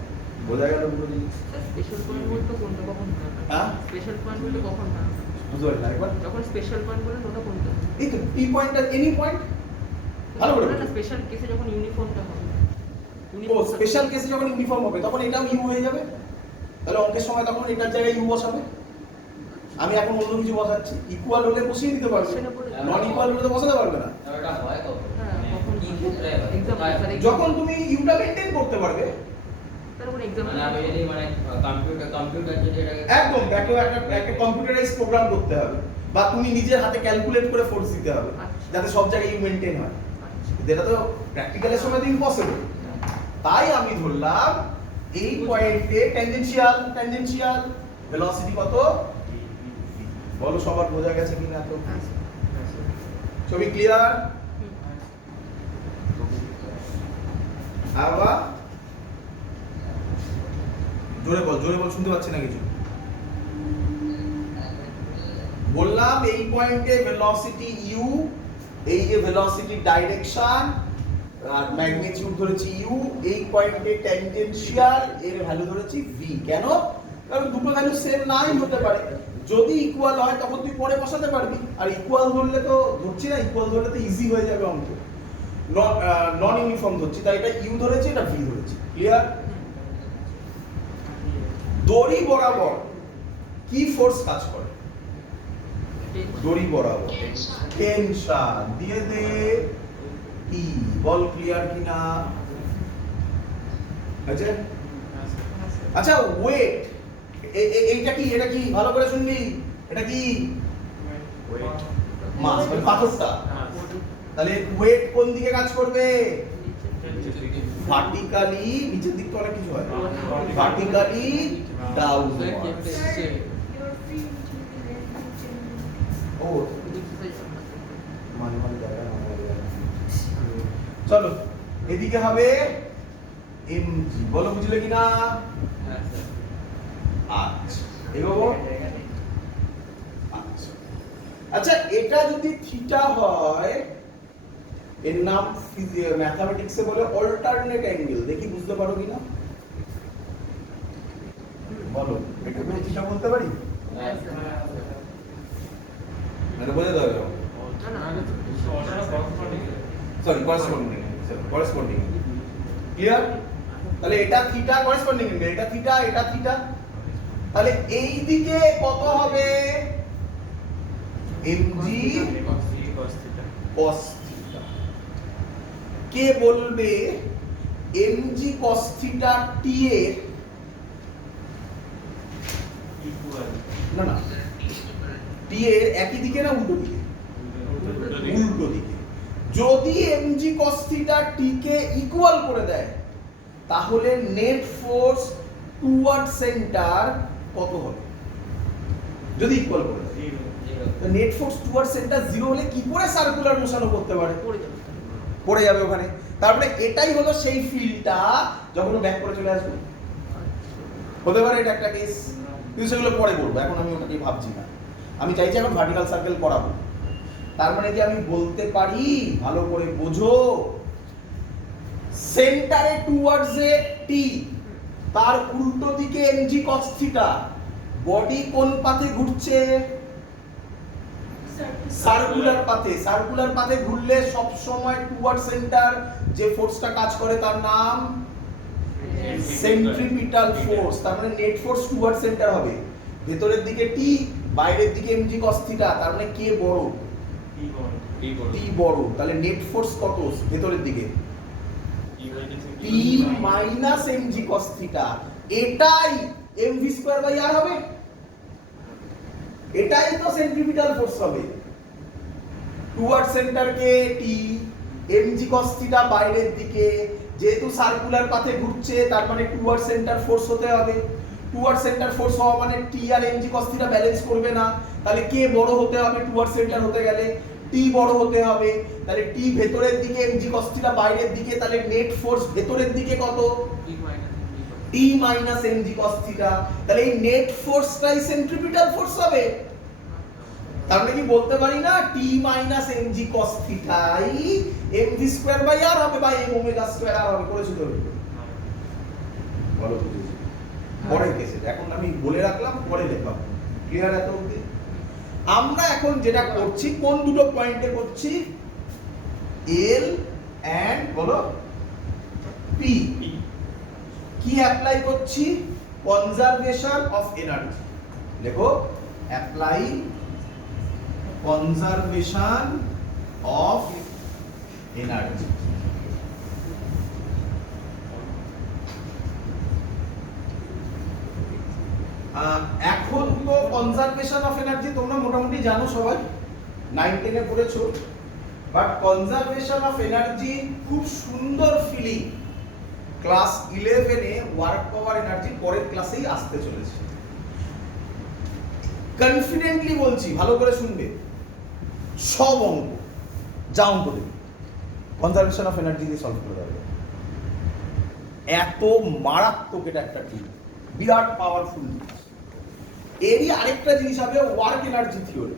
বোঝা গেল পুরো জিনিস? স্পেশাল পয়েন্ট বলতে কোনটা কখন? হ্যাঁ, স্পেশাল পয়েন্ট বলতে কখন না? বুঝতে পারলে একবার? যখন স্পেশাল পয়েন্ট বলেন ওটা কোনটা? এই তো পি পয়েন্ট আর এনি পয়েন্ট। ভালো করে না, স্পেশাল কেসে যখন ইউনিফর্মটা হবে। ও স্পেশাল কেসে যখন ইউনিফর্ম হবে তখন এটাও ইউ হয়ে যাবে। তাহলে অঙ্কের সময় তখন এটার জায়গায় ইউ বসাবে। আমি এখন অন্য কিছু বসাচ্ছি, ইকুয়াল হলে বসিয়ে দিতে পারবে, নন ইকুয়াল হলে তো বসাতে পারবে না। এটা হয় কখন? হ্যাঁ, মানে কখন কি ক্ষেত্রে হয়? এক্সাম্পল যখন তুমি ইউটা মেইনটেইন করতে পারবে, তারপরে এক্সাম্পল মানে আমি যদি মানে কম্পিউটার যদি এটাকে একদম একটা কম্পিউটারাইজড প্রোগ্রাম করতে হবে, বা তুমি নিজের হাতে ক্যালকুলেট করে ফোর্স দিতে হবে যাতে সব জায়গায় ইউ মেইনটেইন হয়। এটা তো প্র্যাকটিক্যালের সময় তো ইম্পসিবল। তাই আমি ধরলাম এই পয়েন্টে ট্যানজেনশিয়াল ভেলোসিটি কত? বলো সবার বোঝা গেছে কিনা? তো ছবি ক্লিয়ার? আবার জোরে বল, জোরে বল, শুনতে পাচ্ছি না কিছু। বললাম এই পয়েন্টে ভেলোসিটি ইউ, এই যে ভেলোসিটি ডাইরেকশন আর ম্যাগনিটিউড ধরেছি ইউ, এই পয়েন্টে ট্যানজেনশিয়াল এর ভ্যালু ধরেছি ভি। কেন? কারণ দুটো ভ্যালু সেম নাই হতে পারে। যদি ইকুয়াল হয় তখন তুই পরে বসাতে পারবি, আর ইকুয়াল ধরলে তো ধরছি না, ইকুয়াল ধরলে তো ইজি হয়ে যাবে অঙ্ক। নন ইউনিফর্ম ধরছি, তাই এটা ইউ ধরেছি, এটা ভি ধরেছি, ক্লিয়ার? দড়ি বরাবর কি ফোর্স কাজ করে? দড়ি বরাবর টেনশন দিয়ে দে ই। বল ক্লিয়ার কিনা? আচ্ছা আচ্ছা, ওয়েট এইটা কি? এটা কি? ভালো করে শুনবি, এটা কি? মাস মানে পাথরটা। তাহলে ওয়েট কোন দিকে কাজ করবে? ভার্টিক্যালি, নিচের দিক তো অনেক কিছু হয়, ভার্টিক্যালি ডাউনওয়ার্ড। ও মানে চলো এদিকে হবে এমজি। বলো বুঝলে কিনা? আচ্ছা এগোবো। আচ্ছা আচ্ছা, এটা যদি থিটা হয় এর নাম ম্যাথমেটিক্সে বলে অল্টারনেট অ্যাঙ্গেল। দেখি বুঝতে পারো কিনা? বলো, এটা কোনো থিটা বলতে পারি? মানে বোঝা যাবে না, সরি করেসপন্ডিং, ক্লিয়ার? তাহলে এটা থিটা করেসপন্ডিং, এটা থিটা, এটা থিটা। তাহলে এই দিকে কত হবে? mg cos theta. কে বলবে mg cos থিটা t এর না না t এর একই দিকে না উল্টো দিকে? উল্টো দিকে। যদি mg cos theta t K equal করে দেয় তাহলে নেট ফোর্স টুয়ার্ড সেন্টার কত হবে? যদি ইকুয়াল করে দেয় নেট ফোর্স টুয়ার্ড সেন্টার 0 হলে কি করে সার্কুলার মোশনও করতে পারে? পড়ে যাবে। পড়ে যাবে ওখানে। তারপরে এটাই হলো সেই ফিল্ডটা যখন ব্যাক করে চলে আসবে। হতে পারে এটা একটা কেস, কিন্তু সেগুলো পরে করবো, এখন আমি ওটাকে ভাবছি না। আমি চাইছি এখন ভার্টিক্যাল সার্কেল করাবো। তার মানে কি আমি বলতে পারি, ভালো করে বোঝো, সেন্টারে টুয়ার্ডস এ টি, তার উল্টো দিকে mg cos থিটা, বডি কোন পাথে ঘুরছে? সার্কুলার পাথে। সার্কুলার পাথে ঘুরলে সব সময় টুয়ার্ড সেন্টার যে ফোর্সটা কাজ করে তার নাম সেন্ট্রিপিটাল ফোর্স। তার মানে নেট ফোর্স টুয়ার্ড সেন্টার হবে। ভেতরের দিকে টি, বাইরের দিকে mg cos থিটা, তার মানে কে বড়? টি বড়। তাহলে নেট ফোর্স কত ভেতরের দিকে? t minus mg cos theta. এটাই mv স্কয়ার বাই r হবে। এটাই তো সেন্ট্রিপিটাল ফোর্স হবে। টুয়ার্ড সেন্টার কে টি, mg cos থিটা বাইরের দিকে, যেহেতু সার্কুলার পাথে ঘুরছে তার মানে টুয়ার্ড সেন্টার ফোর্স হতে হবে। টুয়ার্ড সেন্টার ফোর্স হওয়া মানে টি আর mg cos থিটা ব্যালেন্স করবে না। তাহলে কে বড় হতে হবে? টুয়ার্ড সেন্টার হতে গেলে টি বড় হতে হবে। তাহলে টি ভেতরের দিকে, mg cos থিটা বাইরের দিকে, তাহলে নেট ফোর্স ভেতরের দিকে কত? t minus mg cos theta. তাহলে এই নেট ফোর্সটাই সেন্ট্রিপিটাল ফোর্স হবে। তার মানে কি বলতে পারি না t মাইনাস mg cos থিটাই mv স্কয়ার বাই r হবে, বা m ওমেগা স্কয়ার r হবে। করেছো তো? ভালো বুঝেছি। পরের কেসে এখন আমি বলে রাখলাম, পরে লেখা ক্লিয়ার এত অবধি? আমরা এখন যেটা করছি কোন দুটো পয়েন্টে করছি? L এন্ড বলো P। কি অ্যাপ্লাই করছি? Conservation of energy. দেখো, অ্যাপ্লাই কনজারভেশন অফ এনার্জি। এখন তো কনজারভেশন অফ এনার্জি তোমরা মোটামুটি জানো সবাই, 9-10 এ পড়েছো। বাট কনজারভেশন অফ এনার্জি খুব সুন্দর ফিলিং ক্লাস 11 এ ওয়ার্ক পাওয়ার এনার্জি পরের ক্লাসেই আসতে চলেছে। কনফিডেন্টলি বলছি, ভালো করে শুনবে, সব অঙ্ক যা অঙ্ক দেবে কনজারভেশন অফ এনার্জি দিয়ে সলভ করে দেবে। এত মারাত্মক এটা একটা টুল, বিরাট পাওয়ারফুল। এরই আরেকটা জিনিস হবে ওয়ার্ক এনার্জি থিওরি।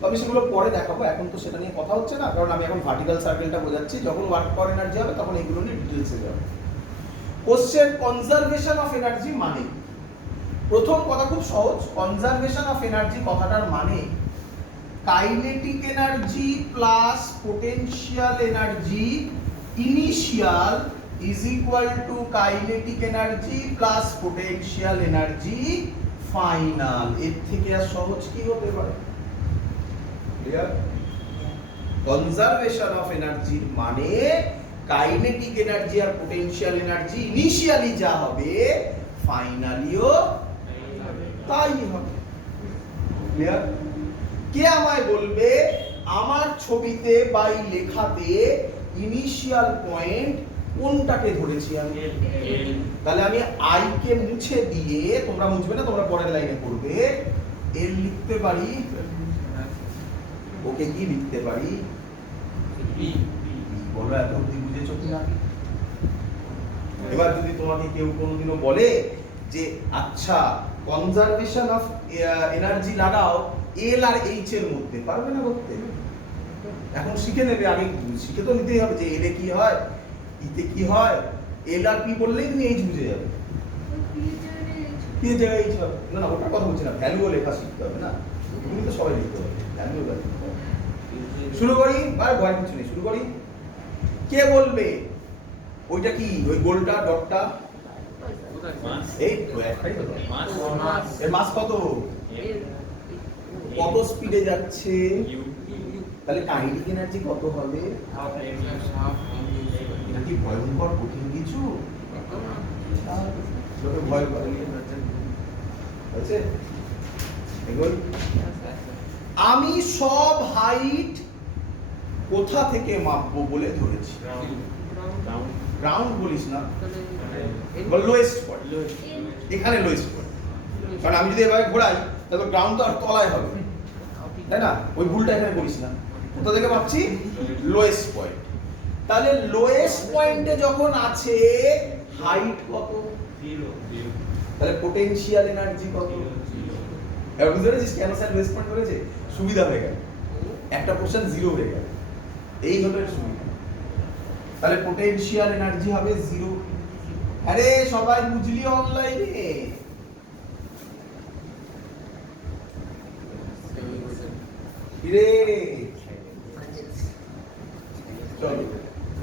তবে সেগুলো পরে দেখাবো, এখন তো সেটা নিয়ে কথা হচ্ছে না, কারণ আমি এখন ভার্টিক্যাল সার্কেলটা বোঝাচ্ছি। যখন ওয়ার্ক পাওয়ার এনার্জি হবে তখন এগুলো নিয়ে ডিটেইলসে যাবে। কোশ্চেন, কনজারভেশন অফ এনার্জি মানে, প্রথম কথা খুব সহজ। কনজারভেশন অফ এনার্জি কথাটার মানে kinetic energy plus potential energy initial is equal to kinetic energy plus potential energy final. এর থেকে আর সহজ কি হতে পারে? ক্লিয়ার? কনজারভেশন অফ এনার্জি মানে কাইনেটিক এনার্জি আর পোটেনশিয়াল এনার্জি ইনিশিয়ালি যা হবে ফাইনালিও তাই হবে। ক্লিয়ার? কে আমায় বলবে আমার ছবিতে বা এই লেখাতে ইনিশিয়াল পয়েন্ট কোনটাকে ধরেছি আমি? তাহলে আমি আই কে মুছে দিয়ে, তোমরা মুছবে না, তোমরা পরের লাইনে পড়বে, এল লিখতে পারি, ওকে কি লিখতে পারি? বলো এত অবধি বুঝেছো কিনা? এবার যদি তোমাকে কেউ কোনোদিনও বলে যে আচ্ছা কনজারভেশন অফ এনার্জি লাগাও এল আর এইচ এর মধ্যে, পারবে না করতে? এখন শিখে নেবে, আগে শিখে তো নিতেই হবে যে এল এ কি হয়, ইতে কি হয়। এল আর পি বললেই তুমি এইচ বুঝে যাবে। পি এর জায়গায় এইচ হবে না, না ওটার কথা বলছি না, ভ্যালুও লেখা শিখতে হবে না, তুমি তো সবাই লিখতে হবে, ভ্যালুও লিখতে হবে। শুরু করি, আর ভয় কিছু নেই, শুরু করি। কে বলবে ওইটা কি, ওই গোলটা ডটটা? এই তো একটাই তো মাস। এর মাস কত? কত স্পিডে যাচ্ছে? তাহলে কাইনেটিক এনার্জি কত হবে? এটা কি ভয়ঙ্কর কঠিন কিছু? লোকে ভয় করে আছে। এগুলো আমি সব হাইট কোথা থেকে মাপবো বলে ধরেছি। গ্রাউন্ড বলিস না, লোয়েস্ট পয়েন্ট, এখানে লোয়েস্ট পয়েন্ট। কারণ আমি যদি এভাবে ঘোরাই তাহলে গ্রাউন্ড তো আর তলায় হবে, তাই না? ওই ভুলটা এখানে করিস না। কোথা থেকে ভাবছি? Lowest point. তাহলে লোয়েস্ট পয়েন্টে যখন আছে হাইট কত? 0 তাহলে পোটেনশিয়াল এনার্জি কত? এবার বুঝতে পেরেছিস কেন স্যার লোয়েস্ট পয়েন্ট করেছে? সুবিধা হয়ে গেল, একটা পোর্শন 0 হয়ে গেল, এই হলো এর সুবিধা। তাহলে পোটেনশিয়াল এনার্জি হবে 0। আরে সবাই বুঝলি অনলাইনে? কিরে চলো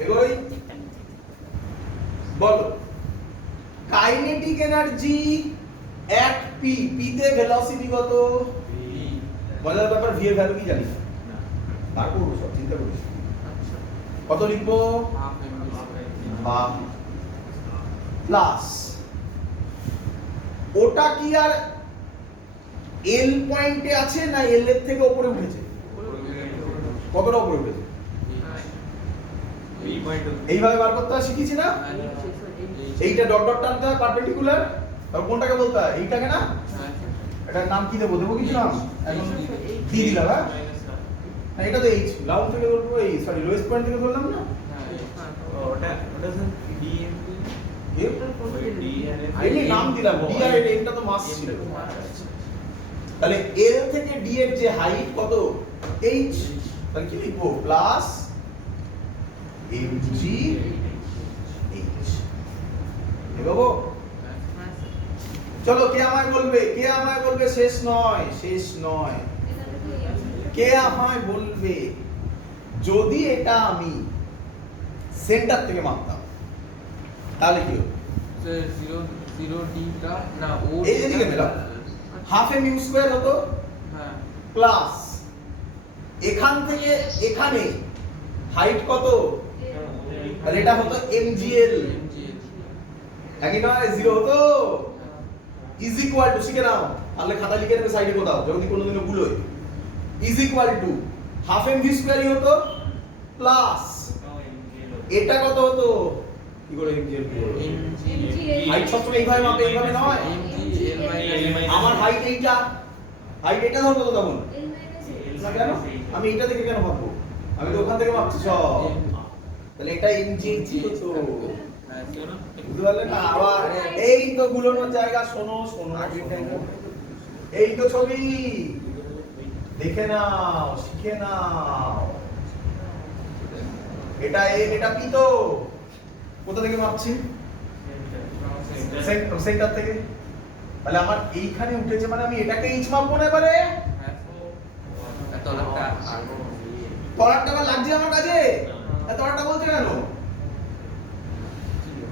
এগোই। বলো কাইনেটিক এনার্জি এক পি, পি তে ভেলোসিটি কত? মজার ব্যাপার, ভি এর ভ্যালু কি জানি না, বার করবো সব, চিন্তা করিস। কত লিখবো? হাফ প্লাস ওটা কি আর এল পয়েন্টে আছে না এল এর থেকে উপরে উঠেছে? কতটা উপরে উঠেছে? এইভাবে বার করতে হয়, শিখেছি না? এইটা ডট ডট টানতে হয় পারপেন্ডিকুলার, আর কোনটাকে বলতে হয়? এইটাকে না? এটার নাম কি দেবো? দেবো কিছু নাম? এখন কি দিলাম? হ্যাঁ না, এটা তো এইচ, রাউন্ড থেকে ধরবো, এই সরি লোয়েস্ট পয়েন্ট থেকে ধরলাম না? ওটা স্যার ডি এমনি নাম দিলাম ডি, আর এটা তো মাস ছিল। তাহলে এল থেকে ডি এর যে হাইট কত? এইচ। তাহলে কি লিখবো? Plus MG H. এগোবো? চলো, কে আমায় বলবে? কে আমায় বলবে? শেষ নয়, শেষ নয়। কে আমায় বলবে যদি এটা আমি সেন্টার থেকে মাপতাম তাহলে কি হতো? স্যার 0 ডি টা না ও এই যে দিকে দিলাম হাফ এম ইউ স্কয়ার হতো হ্যাঁ প্লাস এখান থেকে এখানে হাইট কত? তাহলে এটা হতো এমজিএল, একই নয়? 0 হতো। ইজ ইকুয়াল টু, শিখে নাও, তাহলে খাতা লিখে নেবে সাইডে কোথাও যদি কোনোদিনও ভুল হয়। Is equal to half M V স্কয়ারই হতো প্লাস এটা কত হতো? কি করে এমজিএল কি করে? হাইট সবসময় এইভাবে মাপে, এইভাবে নয়। আমার হাইট এইটা, হাইট এটা ধরবো তো তখন না, কেন আমি এইটা থেকে কেন ভাববো? আমি তো ওখান থেকে ভাবছি সব। তাহলে এটা এমজিএল হতো, বুঝতে পারলে না? আবার এই তো গুলোনোর জায়গা, শোনো শোনো, এই তো ছবি দেখে নাও, শিখে নাও। এটা এম, এটা পি। তো কোথা থেকে মাপছি? সেন্টার থেকে। তাহলে আমার এইখানে উঠেছে মানে আমি এটাকে ইঞ্চ মাপবো না এবারে? তলারটা আবার লাগছে আমার কাছে, তলারটা বলছে কেন?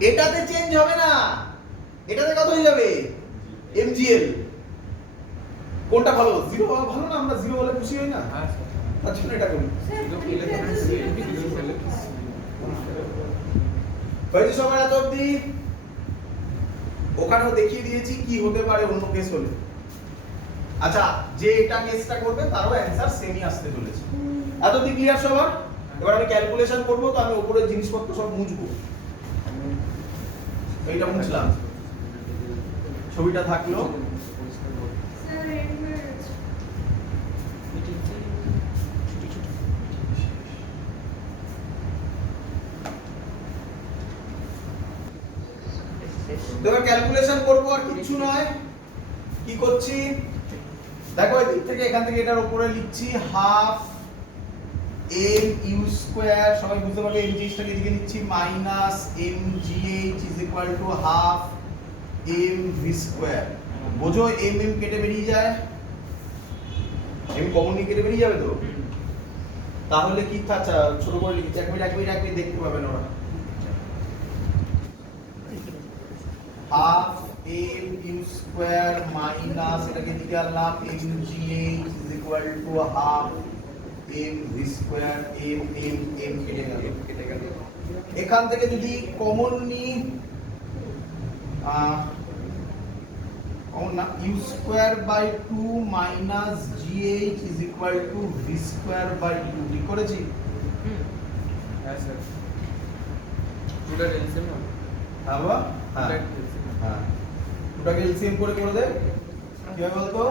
এটাতে চেঞ্জ হবে না, এটাতে কত হয়ে যাবে? এমজিএল। কোনটা ভালো? 0 হওয়া ভালো না? আমরা 0 হলে খুশি হই না? তার জন্য এটা করি। হয়েছে সবার এত অবধি? ওখানেও দেখিয়ে দিয়েছি কি হতে পারে অন্য কেস হলে। আচ্ছা, যে এটা কেসটা করবে তারও অ্যানসার সেমই আসতে চলেছে। এত অবধি ক্লিয়ার সবার? এবার আমি ক্যালকুলেশন করব, তো আমি উপরের জিনিসপত্র সব মুছবো। এইটা মুছলাম, ছবিটা থাকলো। এবার ক্যালকুলেশন করব, আর কিছু নয়। কি করছি দেখো, এই দিক থেকে এখান থেকে এটার উপরে লিখছি হাফ এম ইউ স্কয়ার, সবাই বুঝতে পারবে। এম জিনিসটাকে এদিকে নিচ্ছি, minus M G H is equal to half M V square. বোঝো, এম এম কেটে বেরিয়ে যায়, এম কমন কেটে বেরিয়ে যাবে তো। তাহলে কি থাকছে? ছোট করে লিখছি, এক মিনিট দেখতে পাবেন ওরা। Half M U square minus এটাকে দিকে আনলাম M G H is equal to half M V square. M M M কেটে গেল, এখান থেকে যদি কমন নিই কমন না U square by two minus GH is equal to V square by two ঠিক করেছি? হ্যাঁ স্যার পুরো টেনশন না হ্যাঁ বাবা হ্যাঁ হ্যাঁ দুটাকে এলসিএম করে দে কি হবে বলতো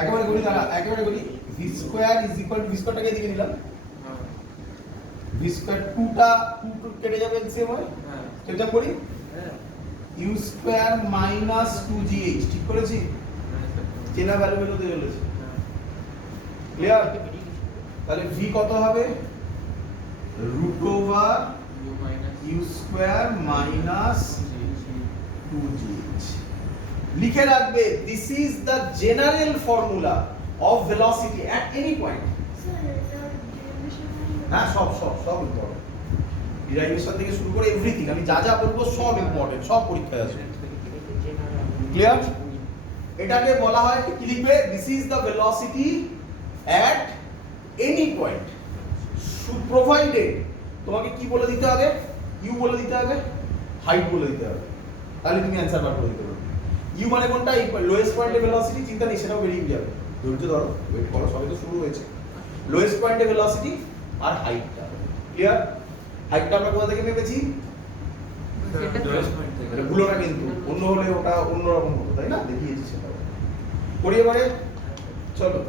একেবারে করি দাঁড়া একেবারে করি V square is equal to V স্কোয়ারটাকে এদিকে নিলাম ভি স্কোয়ার টুটা টু কেটে যাবে এলসিএম হয় হ্যাঁ সেটা করি হ্যাঁ U square minus two GH ঠিক করেছি? চেনা ভ্যালু বেরোতে চলেছে ক্লিয়ার? তাহলে ভি কত হবে root over U minus U square minus two GH লিখে রাখবে this is the general formula of velocity at any point. হ্যাঁ সব ইম্পর্টেন্ট ডিরাইভেশন থেকে শুরু করে এভরিথিং আমি যা যা বলবো সব ইম্পর্টেন্ট সব পরীক্ষায় আসবে ক্লিয়ার? এটাকে বলা হয় কি লিখবে this is the velocity at any point provided তোমাকে কি বলে দিতে হবে ইউ বলে দিতে হবে হাইট বলে দিতে হবে তাহলে তুমি অ্যানসার বার করে দিতে পারবে। ইউ মানে কোনটা লোয়েস্ট পয়েন্টে ভেলোসিটি চিন্তা নেই সেটাও বেরিয়ে যাবে ধৈর্য ধরো ওয়েট করো সবে তো শুরু হয়েছে লোয়েস্ট পয়েন্টে ভেলোসিটি আর হাইটটা ক্লিয়ার? হাইটটা আমরা কোথা থেকে মেপেছি এটা ভুলো না কিন্তু অন্য হলে ওটা অন্যরকম হতো তাই না দেখিয়েছি সেটা করি এবারে চলো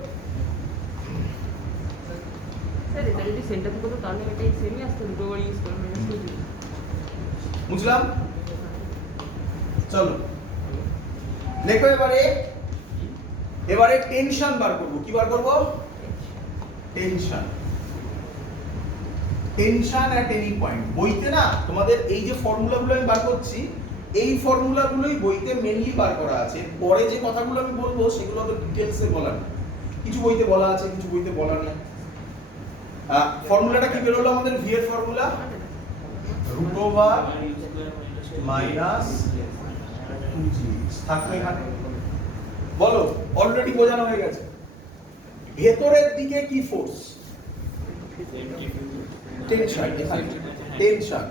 স্যার এটা যদি সেন্টার থেকে হতো তাহলে এটাই সেমই আসতো দুটো করে ইউজ করে মাইনাস টু জি বুঝলাম চলো দেখো এবারে টেনশন বার করব কি বার করব টেনশন অ্যাট এনি পয়েন্ট বইতে না তোমাদের এই যে ফর্মুলাগুলো আমি বার করছি এই ফর্মুলাগুলোই বইতে মেইনলি বার করা আছে পরে যে কথাগুলো আমি বলবো সেগুলো তো ডিটেইলসে বলা নেই কিছু বইতে বলা আছে কিছু বইতে বলা নেই ফর্মুলাটা কি বের হলো আমাদের ভি এর formula root over minus 2g থাকবে এখানে বলো অলরেডি বোঝানো হয়ে গেছে ভেতরের দিকে কি ফোর্স টেনশন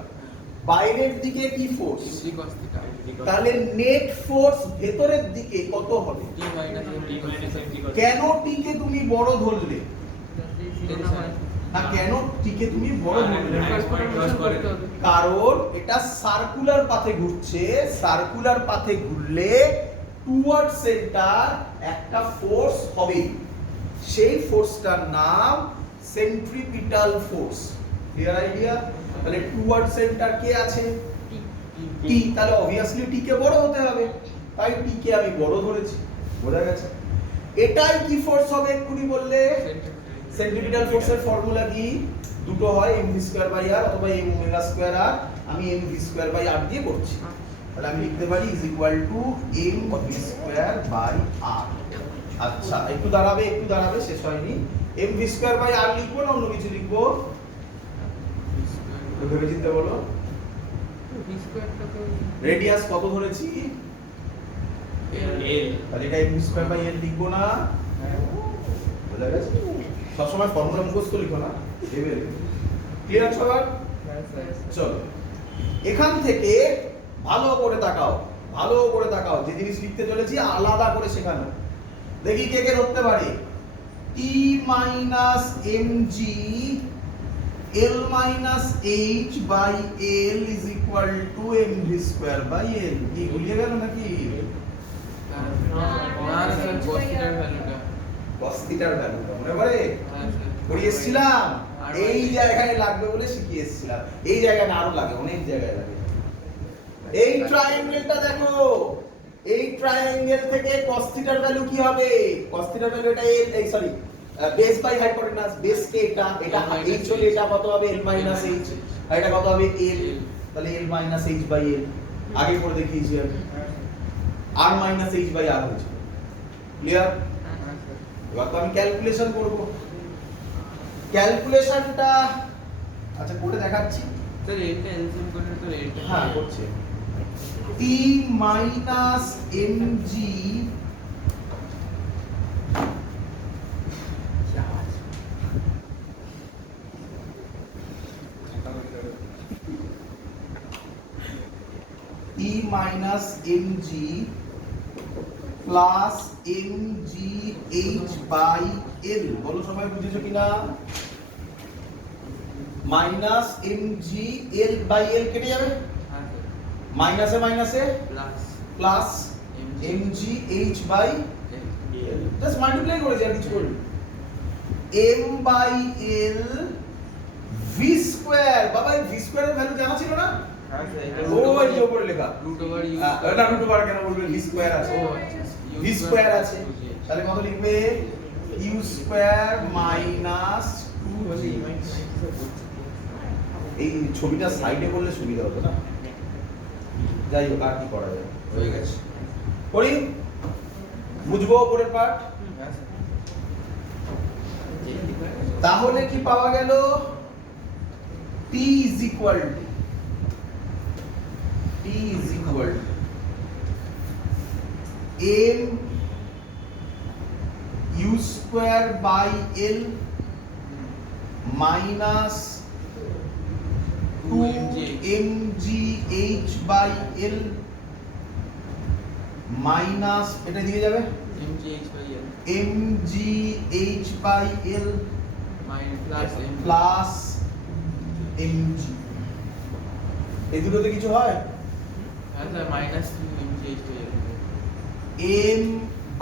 বাইরের দিকে কি ফোর্স ডি cos থিটা তাহলে নেট ফোর্স ভেতরের দিকে কত হবে D minus D cos theta কেন টিকে তুমি বড় ধরলে না কেন টিকে তুমি বড় ধরলে কারণ এটা সার্কুলার পাথে ঘুরছে সার্কুলার পাথে ঘুরলে টুয়ার্ড সেন্টার একটা ফোর্স হবে সেই ফোর্সটার নাম সেন্ট্রিপিটাল ফোর্স ক্লিয়ার আইডিয়া তাহলে টুয়ার্ড সেন্টার কে আছে টি তাহলে অবভিয়াসলি টি কে বড় হতে হবে তাই টি কে আমি বড় ধরেছি বোঝা গেছে এটাই কি ফোর্স হবে এক্ষুনি বললে সেন্ট্রিপিটাল ফোর্সের ফর্মুলা কি দুটো হয় mv স্কয়ার বাই r অথবা m ওমেগা স্কয়ার r আমি mv স্কয়ার বাই r দিয়ে করছি তাহলে আমি লিখতে পারি is equal to mv square by r আচ্ছা একটু দাঁড়াবে শেষ হয়নি mv স্কয়ার বাই r লিখবো না অন্য কিছু লিখবো ভেবে চিন্তে বলো ভি স্কয়ারটাকে রেডিয়াস কত ধরেছি এল তাহলে এটা mv স্কয়ার বাই l লিখবো না বোঝা গেছে সবসময় ফর্মুলা মুখস্থ লিখো না ভেবে ক্লিয়ার সবার চলো এখান থেকে ভালো করে তাকাও যে জিনিস লিখতে চলেছি আলাদা করে শেখানো দেখি কে কে ধরতে পারে t minus mg l minus h by l is equal to mv square by l কি ভুলিয়ে গেল নাকি না স্যার cos থিটার ভ্যালুটা cos থিটার ভ্যালুটা মনে পড়ে হ্যাঁ স্যার পড়িয়ে এসেছিলাম এই জায়গায় লাগবে বলে শিখিয়ে এসেছিলাম এই জায়গায় না আরো লাগে অনেক জায়গায় লাগে এই ট্রায়াঙ্গেলটা দেখো এই ট্রায়াঙ্গেল থেকে cos থিটার ভ্যালু কি হবে cos থিটার ভ্যালু এটা এই sorry base by hypotenuse base কে এটা h হলে এটা কত হবে l মাইনাস h আর এটা কত হবে l তাহলে l minus h by l আগে করে দেখিয়েছি আমি r minus h by r হয়েছে ক্লিয়ার এবার তো আমি ক্যালকুলেশন করব ক্যালকুলেশনটা আচ্ছা করে দেখাচ্ছি স্যার এটা এলসিএম করলে তো এটা হ্যাঁ করছে t মাইনাস mg ই minus mg plus mgh by l, বলো সবাই বুঝেছো কিনা? Minus mg l by l কেটে যাবে, হ্যাঁ স্যার মাইনাসে মাইনাসে plus plus mgh by just multiply করেছি আর কিছু করিনি। m by l V square, বাবা এই ভি স্কয়ারের ভ্যালু জানা ছিল না? হ্যাঁ স্যার ও এই যে উপরে লেখা রুট ওভার ইউ না রুট ওভার কেন বলবে, ভি স্কয়ার আছে, ভি স্কয়ার আছে, তাহলে কত লিখবে? U square minus 2g। এই ছবিটা সাইডে করলে সুবিধা হতো না, যাই হোক আর কি করা যাবে, হয়ে গেছে। করি বুঝবো উপরের পার্ট। হ্যাঁ স্যার তাহলে কি পাওয়া গেল? t is equal to m u square by l minus 2 mgh by l minus এটা দিকে যাবে mgh by l mgh by l minus plus m plus mg। এই দুটোতে কিছু হয়? হ্যাঁ sir minus mgh by l m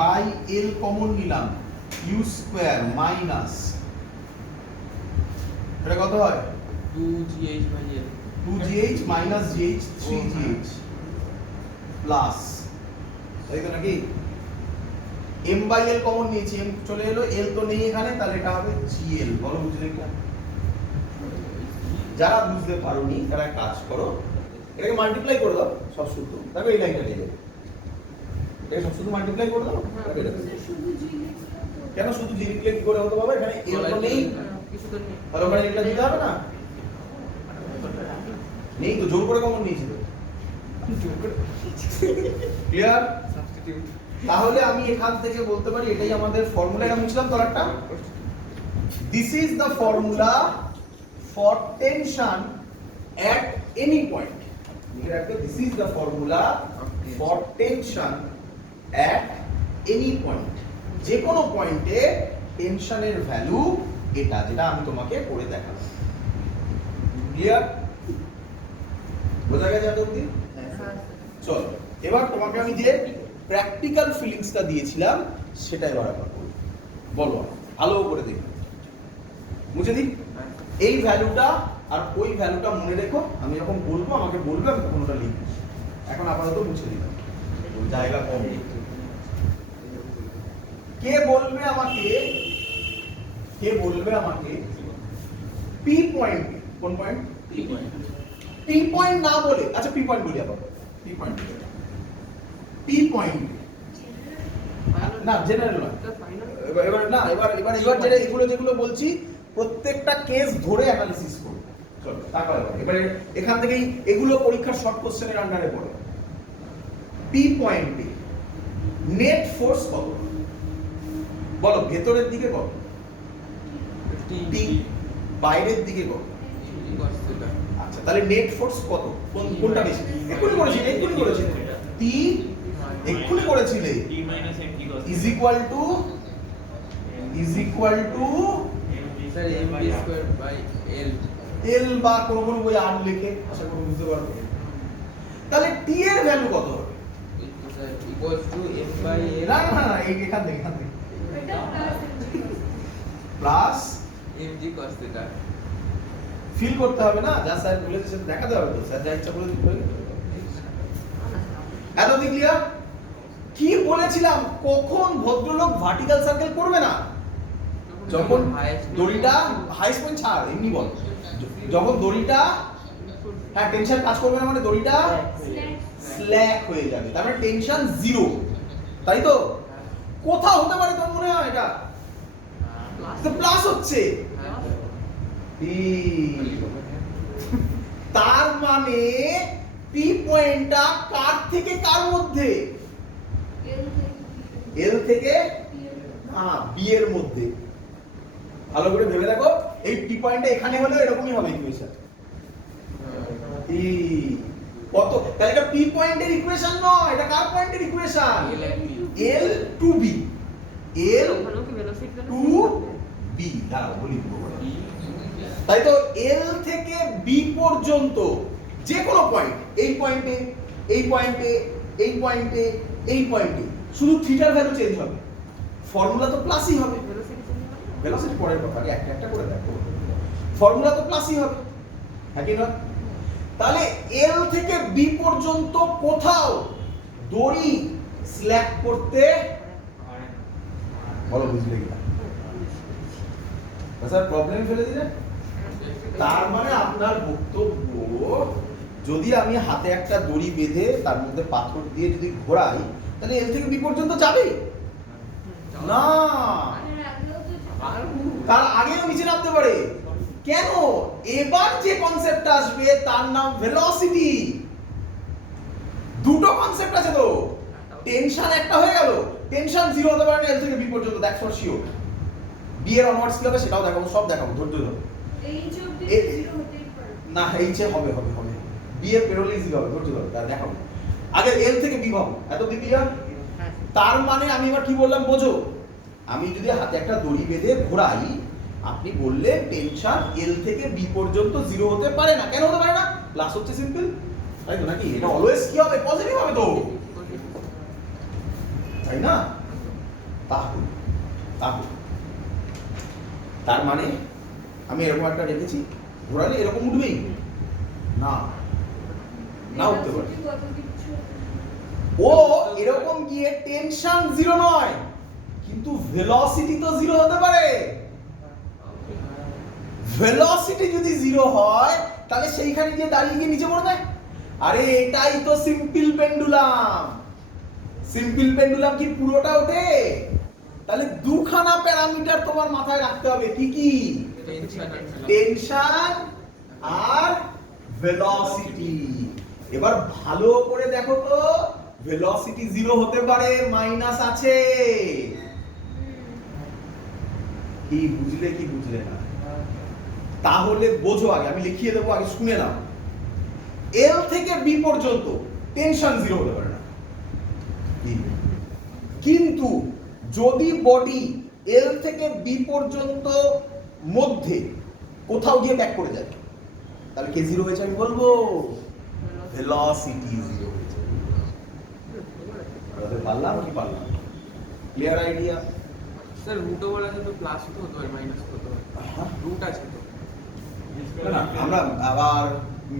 by l common নিলাম, u square minus এটা কত হয়? 2gh by l 2gh minus gh 3gh plus, তাই তো নাকি? m বাই l কমন নিয়েছি, m চলে এলো, l তো নেই এখানে, তাহলে এটা হবে gl। বলো বুঝলে কি? যারা বুঝতে পারোনি তারা এক কাজ করো, এটাকে মাল্টিপ্লাই করে দাও সব শুধু, তারপর এই লাইনটা নিয়ে যাবে, এটাকে সব শুধু মাল্টিপ্লাই করে দাও, তারপর এটা দেবে। কেন শুধু জি লিখলে কি করে হতো বাবা? এখানে l তো নেই, কিছু তো নেই। আর ওখানে এটা দিতে হবে না, নেই তো, জোর করে কমন নিয়েছিল। ক্লিয়ার? সাবস্টিটিউট তাহলে আমি এখান থেকে বলতে পারি এটাই আমাদের ফর্মুলা। এটা মুছলাম তো একটা, this is the formula for tension at any point। লিখে রাখবে, this is the formula for tension at any point। যে কোনো পয়েন্টে টেনশনের ভ্যালু এটা, যেটা আমি তোমাকে করে দেখাবো। ক্লিয়ার? বোঝা গেছে এতদিন? হ্যাঁ স্যার। চলো এবার তোমাকে আমি যে প্র্যাকটিক্যাল ফিলিংসটা দিয়েছিলাম সেটা এবার আবার বলবো, বলো ভালো করে দেখো, মুছে দিই এই ভ্যালুটা আর ওই ভ্যালুটা মনে রেখো, আমি যখন বলবো আমাকে বলবে, আমি তখন ওটা লিখবো। এখন আপাতত মুছে দিলাম, জায়গা কম। কে বলবে আমাকে, কে বলবে আমাকে পি পয়েন্ট, কোন পয়েন্ট? পি পয়েন্ট না বলে, আচ্ছা পি পয়েন্ট বলি আবার, পি পয়েন্ট, পি পয়েন্ট না জেনারেল নয়, এটা ফাইনাল। এবার না, এবার যেটা যেগুলো বলছি প্রত্যেকটা কেস ধরে অ্যানালিসিস করব। চলো তারপর এবারে এখান থেকেই এগুলো পরীক্ষার শর্ট কোশ্চেনের আন্ডারে পড়ে। পি পয়েন্টে নেট ফোর্স কত? বলো ভেতরের দিকে কত? টি। বাইরের দিকে কত? আচ্ছা তাহলে নেট ফোর্স কত? কোনটা বেশি? এক্ষুনি করেছি টি, এক্ষুনি করেছিলে t minus m কি cos is equal to sir mv square by l L বা কোনো বই আর লিখে আশা করি বুঝতে পারবে। তাহলে টি এর ভ্যালু কত হবে? Sir equals to m by l না না না এখান থেকে plus mg cos theta. Fill করতে হবে না, যা স্যার বলেছে সেটা দেখাতে হবে তো, স্যার যা ইচ্ছা করে দিতে হবে। এত ক্লিয়ার? কি বলেছিলাম, কখন ভদ্রলোক ভার্টিক্যাল সার্কেল করবে না? যখন দড়িটা হাইস্ট পয়েন্ট ছাড়, এমনি বল, যখন দড়িটা হ্যাঁ টেনশন কাজ করবে না, মানে দড়িটা স্ল্যাক হয়ে যাবে, তার মানে টেনশন জিরো, তাই তো? কোথাও হতে পারে তোর মনে হয় এটা তো প্লাস হচ্ছে, তার মানে পি পয়েন্টটা কার থেকে কার মধ্যে? এল থেকে হ্যাঁ বি এর মধ্যে। ভালো করে ভেবে দেখো, এই পি পয়েন্টটা এখানে হলে এরকমই হবে ইকুয়েশন। কত, তাহলে এটা পি পয়েন্টের ইকুয়েশন নয়, এটা কার পয়েন্টের equation? L and B। L to B, L ওখানেও কি ভেলোসিটি টু বি, দাঁড়াও বলি তাই তো। এল থেকে বি পর্যন্ত যে কোনো পয়েন্ট, এই পয়েন্টে, এই পয়েন্টে, এই পয়েন্টে, এই পয়েন্টে, শুধু থিটার ভ্যালু চেঞ্জ হবে, ফর্মুলা তো প্লাসই হবে। ভেলোসিটি চেঞ্জ হবে না? ভেলোসিটি পরের কথা, আগে একটা একটা করে দেখো, ফর্মুলা তো প্লাসই হবে, হ্যাঁ কি না? তাহলে এল থেকে বি পর্যন্ত কোথাও দড়ি স্ল্যাক করতে, বলো বুঝলে কি না? স্যার প্রবলেম ফেলে দিলে। তার মানে আপনার বক্তব্য, যদি আমি হাতে একটা দড়ি বেঁধে তার মধ্যে পাথর দিয়ে যদি ঘোরাই, তাহলে এল থেকে বি পর্যন্ত যাবে না, তার আগেও নিচে নামতে পারে। কেন? এবার যে কনসেপ্ট আসবে তার নাম ভেলোসিটি। দুটো কনসেপ্ট আছে তো, টেনশন একটা হয়ে গেল, টেনশন জিরো হতে পারে না এল থেকে বি পর্যন্ত, দ্যাটস ফর শিওর। বি এর অনওয়ার্ডস কি হবে সেটাও দেখাবো, সব দেখাবো, ধৈর্য ধরো। না এইচে হবে হবে হবে, বি এর পেরোলেই জিরো হবে, ধৈর্য ধরো, তার দেখাবো। আগে এল থেকে বি ভাবো, এত দিন ক্লিয়ার? তার মানে আমি এবার কি বললাম বোঝো, আমি যদি হাতে একটা দড়ি বেঁধে ঘোরাই, আপনি বললেন টেনশন এল থেকে বি পর্যন্ত জিরো হতে পারে না। কেন হতে পারে না? প্লাস হচ্ছে সিম্পল, তাই তো নাকি? এটা অলওয়েজ কি হবে? পজিটিভ হবে তো, তাই না? তাহলে তাহলে তার মানে আমি এরকম একটা রেখেছি, ঘোরালে এরকম উঠবেই না, না উঠতে পারে। ও এরকম গিয়ে টেনশন জিরো নয়, কিন্তু ভেলোসিটি তো জিরো হতে পারে। ভেলোসিটি যদি জিরো হয়, তাহলে সেইখানে গিয়ে দাঁড়িয়ে গিয়ে নিচে পড়বে। আরে এটাই তো সিম্পল পেন্ডুলাম। সিম্পল পেন্ডুলাম কি পুরোটা ওঠে? তাহলে দুখানা প্যারামিটার তোমার মাথায় রাখতে হবে, কি কি? টেনশন আর ভেলোসিটি। এবার ভালো করে দেখো তো, ভেলোসিটি জিরো হতে পারে, মাইনাস আছে। কি বুঝলে কি বুঝলে না? তাহলে বোঝো, আগে আমি লিখিয়ে দেবো, আগে শুনে নাও। এল থেকে বি পর্যন্ত টেনশন জিরো হতে পারে না, কিন্তু যদি বডি এল থেকে বি পর্যন্ত মধ্যে কোথাও গিয়ে ব্যাক করে যায়, তাহলে কে জিরো হয়েছে আমি বলবো? ভেলোসিটি জিরো হয়েছে। পারলাম কি পারলাম? Clear idea? স্যার রুটও বলা আছে তো, প্লাস তো হতে পারে, মাইনাস হতে পারে, রুট আছে তো। না আমরা আবার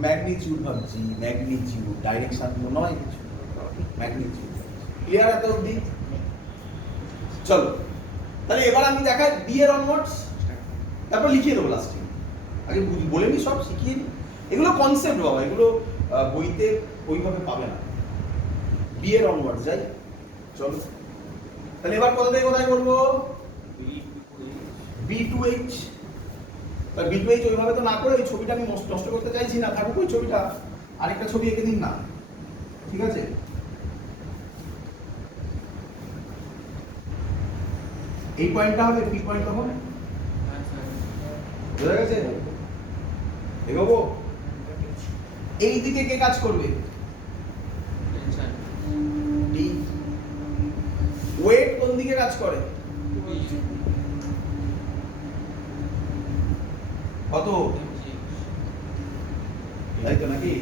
ম্যাগনিটিউড ভাবছি, ম্যাগনিটিউড ডাইরেকশন তো নয় কিছু, ম্যাগনিটিউড। ক্লিয়ার এত অবধি? চলো তাহলে এবার আমি দেখাই বি এর অনওয়ার্ডস, তারপর লিখিয়ে দেবো লাস্টে। আগে বলে নি, সব শিখিয়ে নি। এগুলো কনসেপ্ট বাবা, এগুলো বইতে ওইভাবে পাবে না। বি এর অনওয়ার্ডস যাই, চলো তাহলে এবার কোথা থেকে কোথায় করবো? B to H. তাহলে বি টু এইচ ওইভাবে তো না করে, ওই ছবিটা আমি নষ্ট করতে চাইছি না, থাকুক ওই ছবিটা, আরেকটা ছবি এঁকে দিন না, ঠিক আছে? এই পয়েন্টটা হবে, পি পয়েন্ট হবে, বুঝা গেছে? এগোবো। এই দিকে কে কাজ করবে? Tension D. ওয়েট কোন দিকে কাজ করে? কত? তাই তো নাকি?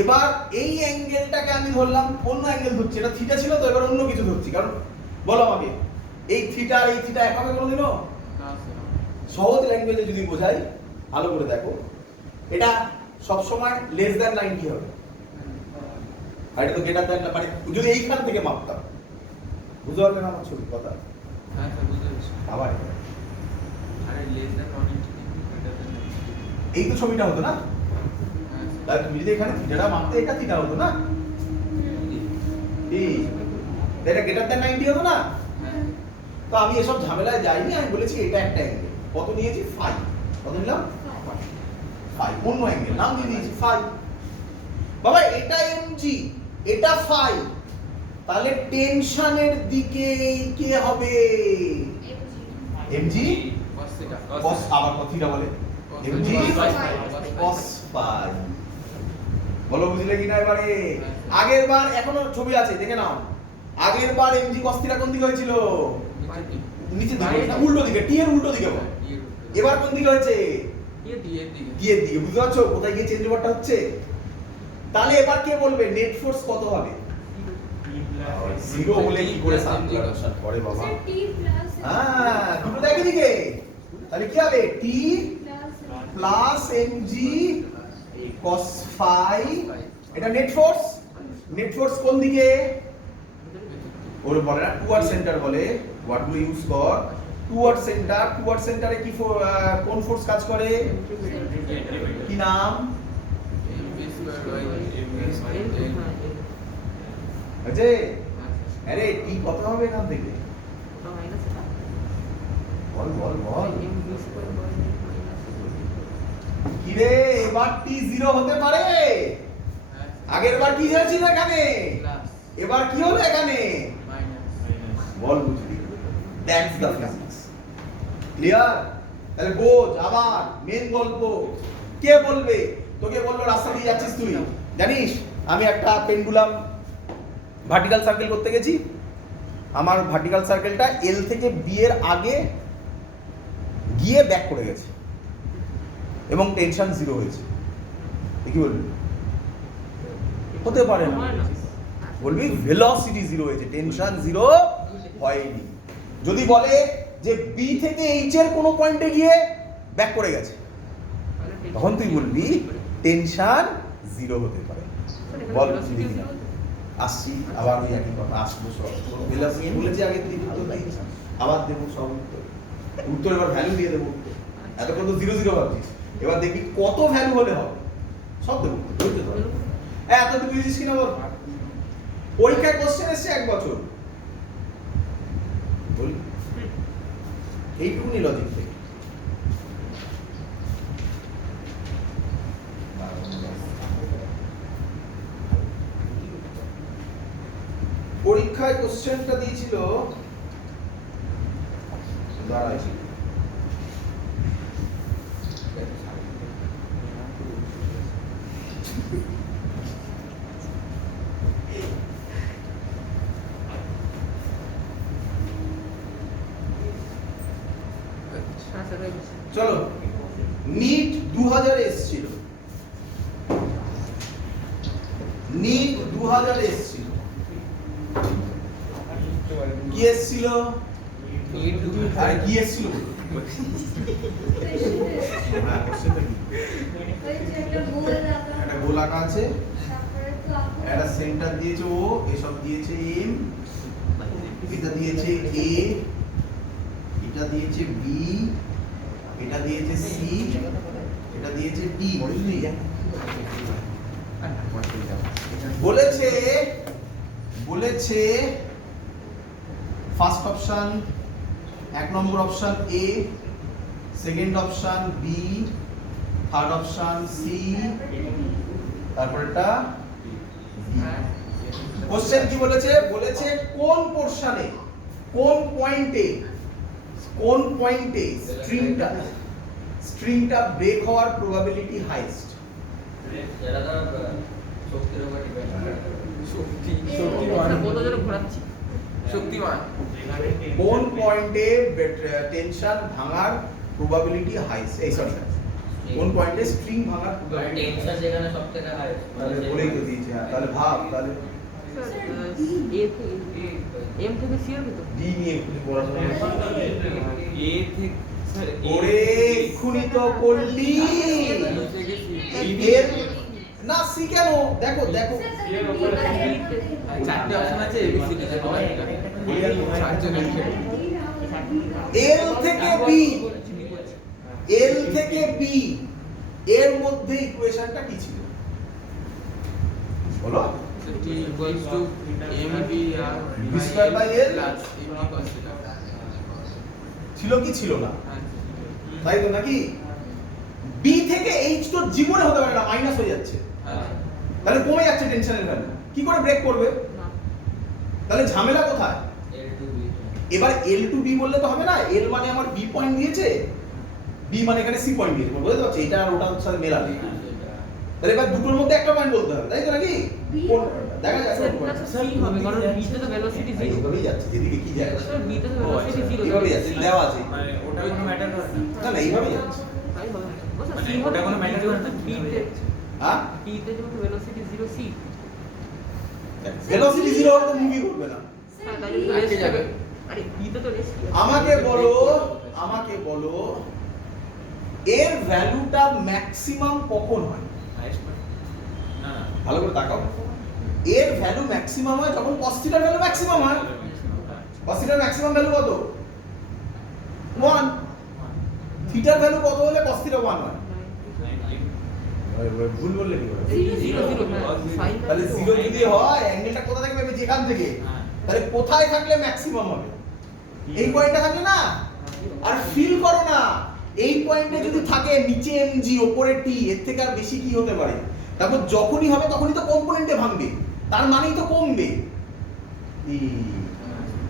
এবার এই অ্যাঙ্গেলটাকে আমি ধরলাম, অন্য অ্যাঙ্গেল ধরছি, এটা থিটা ছিল তো, এবার অন্য কিছু ধরছি। কারণ বলো আমাকে, এই থিটা আর এই থিটা এক হবে কোনোদিনও? সহজ ল্যাঙ্গুয়েজে যদি বোঝাই, ভালো করে দেখো, এটা সবসময় লেস দ্যান 90 হবে, আর এটা তো গ্রেটার দ্যান, মানে যদি এইখান থেকে মাপতাম, বুঝতে পারলে না আমার ছবি কথা? হ্যাঁ স্যার বুঝতে পেরেছি। আবার আরে লেস দ্যান 180 এই তো ছবিটা হতো না? তাহলে তুমি যদি এখানে থিটাটা মাপতে, এটা থিটা হতো না? এই এটা গ্রেটার দ্যান 90 হতো না? তো আমি এসব ঝামেলায় যাইনি, আমি বলেছি এটা একটা অ্যাঙ্গেল। কত নিয়েছি? 5। কত নিলাম? 5। অন্য অ্যাঙ্গেল নাম দিয়ে দিয়েছি 5। বাবা এটা এমজি, এটা 5, তাহলে টেনশনের দিকে কে হবে? এমজি cos theta cos, আবার থিটা বলে এমজি cos cos 5। বলো বুঝলে কি না এবারে? আগের বার এখনো ছবি আছে দেখে নাও। আগের বার এমজি cos থিটা কোন দিকে হয়েছিল? নিচে দিকে না উল্টো দিকে, টি এর উল্টো দিকে বল। এবার কোন দিকে হয়েছে? টি এর দিকে। বুঝতে পারছো কোথায় গিয়ে চেঞ্জ ওভারটা হচ্ছে? তাহলে এবার কে বলবে নেট ফোর্স কত হবে? জিরো হলে কি করে সার্কুলার করে বাবা? স্যার টি প্লাস হ্যাঁ দুটো দেখে দিকে। তাহলে কি হবে? টি প্লাস এমজি cos phi, এটা নেট ফোর্স। নেট ফোর্স কোন দিকে? ওর বলে না টুয়ার্ড সেন্টার বলে। What do use for? Toward centre. Toward সেন্টারে কি কোন ফোর্স কাজ করে? কি নাম? আছে? আরে টি কত হবে এখান থেকে? ওটা মাইনাস এটা বল বল বল। M B square by minus কি রে এবার টি 0 হতে পারে? আগের বার কি হয়েছিল এখানে? এবার কি হলো এখানে? বল বুঝলি? That's the physics. ক্লিয়ার? তাহলে বোঝ আবার মেন গল্প। কে বলবে? তোকে বললো রাস্তা দিয়ে যাচ্ছিস তুই, জানিস আমি একটা পেন্ডুলাম ভার্টিক্যাল সার্কেল করতে গেছি। আমার ভার্টিক্যাল সার্কেলটা এল থেকে বি এর আগে গিয়ে ব্যাক করে গেছে এবং টেনশন 0 হয়েছে। কি বলবি? হতে পারে না। বলবি ভেলোসিটি 0 হয়েছে, টেনশন 0 হয়নি। যদি বলে যে বি থেকে এইচ এর কোনো পয়েন্টে গিয়ে ব্যাক করে গেছে, তখন তুই বলবি টেনশন 0 হতে পারে। বল বুঝলি কিনা? আসছি আবার ওই একই কথা, আসবো সব ভেলোসিটি বলেছি আগে তুই উত্তর দিয়েছিস, আবার দেবো সব উত্তর। উত্তর এবার ভ্যালু দিয়ে দেবো। এতক্ষণ তো 0 0 ভাবছিস, এবার দেখবি কত ভ্যালু হলে হবে সব দেবো। ধরতে পারবি? এত তুই বুঝিস কিনা বল? পরীক্ষায় কোশ্চেন এসছে 1 বছর বলি এইটুকুনি লজিক থেকে। পরীক্ষায় কোশ্চেনটা দিয়েছিল দাঁড়াই চলো নিট 2000 এসেছিল, নিট 2000 এসেছিল, কি এসেছিল? আরে কি এসেছিল? হ্যাঁ কোশ্চেনটা কি? ওই যে একটা গোল আঁকা একটা গোল আঁকা আছে, তারপরে তো আঁকা একটা সেন্টার দিয়েছে ও, এসব দিয়েছে এম, এটা দিয়েছে এ, এটা দিয়েছে বি, এটা দিয়েছে সি, এটা দিয়েছে ডি। বুঝলি? বলেছে বলেছে ফার্স্ট অপশন 1 নম্বর option A, second option B, third option C, তারপরটা কোশ্চেন কি বলেছে? বলেছে কোন পোরশনে কোন পয়েন্টে স্ট্রিংটা ব্রেক হওয়ার প্রবাবিলিটি হাইয়েস্ট। যেটা ধর শক্তির উপর ডিপেন্ড করে। কত জোরে ঘোরাচ্ছি শক্তিমান কোন পয়েন্টে টেনশন ভাঙার প্রবাবিলিটি হাইয়েস্ট? এই সরি কোন পয়েন্টে স্ট্রিং ভাঙার প্রবাবিলিটি? টেনশন যেখানে সবথেকে হাই, তাহলে বলেই তো দিয়েছে। হ্যাঁ তাহলে ভাব, তাহলে এ থেকে এম থেকে সি এর ভিতর ডি নিয়ে একটু পড়াশোনা এ থেকে স্যার ওরে এক্ষুনি তো করলি। এর না সি কেন? দেখো দেখো চারটে অপশন আছে এবিসিডি তে এল থেকে বি, এল থেকে বি এর মধ্যে ইকুয়েশনটা কি ছিল বলো? টি ইকুয়ালস টু এমবি আর B square by L plus M B cos theta. ছিল কি ছিল না? তাই তো নাকি? বি থেকে এইচ তো জীবনে হতে পারে না, মাইনাস হয়ে যাচ্ছে, তাহলে কমে যাচ্ছে টেনশনের ভ্যালু। কি করে ব্রেক করবে? না তাহলে ঝামেলা কোথায়? এল টু বি। এবার এল টু বি বললে তো হবে না। এল মানে আমার বি পয়েন্ট দিয়েছে, বি মানে এখানে সি পয়েন্ট দিয়েছে, বুঝতে পারছো? এটা আর ওটা সাথে মেলাবে। তাহলে এবার দুটোর মধ্যে একটা পয়েন্ট বলতে হবে। কোন দেখা যাচ্ছে সেট প্লাস সি হবে কারণ b তে তো ভেলোসিটি জিরো এইভাবেই যাচ্ছে যেদিকে কি যায় স্যার b তে তো ভেলোসিটি জিরো এইভাবেই যাচ্ছে দেওয়া আছে মানে ওটা কোনো ম্যাটার করে না না না এইভাবেই যাচ্ছে তাই হবে ও স্যার মানে সি ওটা ওটা কোনো কোনো matter ম্যাটার করে না, b তে হ্যাঁ b তে যখন velocity zero C velocity zero হলে তো মুভি করবে না হ্যাঁ তাই রেস্ট যাবে আরে b তে তো রেস্ট আমাকে বলো এর ভ্যালুটা ম্যাক্সিমাম কখন হয় হাইয়েস্ট না না ভালো করে তাকাও এর ভ্যালু ম্যাক্সিমাম হয় যখন cos থিটার ভ্যালু ম্যাক্সিমাম হয় cos থিটার ম্যাক্সিমাম ভ্যালু কত 1 থিটার ভ্যালু কত হলে cos থিটা 1 হয় ভুল বললে কি হবে জিরো জিরো সাইন তাহলে 0 যদি হয় অ্যাঙ্গেলটা কোথা থেকে পাবে যেখান থেকে তাহলে কোথায় থাকলে ম্যাক্সিমাম হবে এই পয়েন্টে থাকলে না আর ফিল করো না এই পয়েন্টে যদি থাকে নিচে mg উপরে t এর থেকে আর বেশি কি হতে পারে তারপর যখনই হবে তখনই তো কম্পোনেন্টে ভাঙবে তার মানেই তো কমবে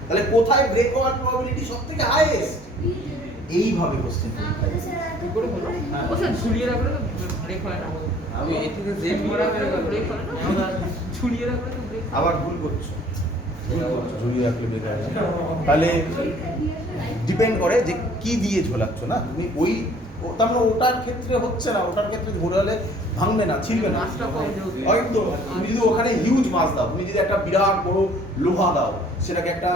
তাহলে কোথায় ব্রেক হওয়ার প্রবাবিলিটি সবথেকে হাইয়েস্ট এইভাবে কোশ্চেন আমাদের স্যার এত করে হলো ও স্যার ঝুলিয়ে রাখলে তো ব্রেক হয় না আমি এ থেকে জেড করা হয়ে গেল ব্রেক হয় না ঝুলিয়ে রাখলে তো ব্রেক আবার ভুল করছো ঝুলিয়ে রাখলে বেকার তাহলে ডিপেন্ড করে যে কি দিয়ে ঝোলাচ্ছ না তুমি ওই তার মানে ওটার ক্ষেত্রে হচ্ছে না ওটার ক্ষেত্রে ঘোরালে ভাঙবে না ছিলবে না মাছটা কম যেহেতু। একদম তুমি যদি ওখানে হিউজ মাছ দাও তুমি যদি একটা বিরাট বড় লোহা দাও সেটাকে একটা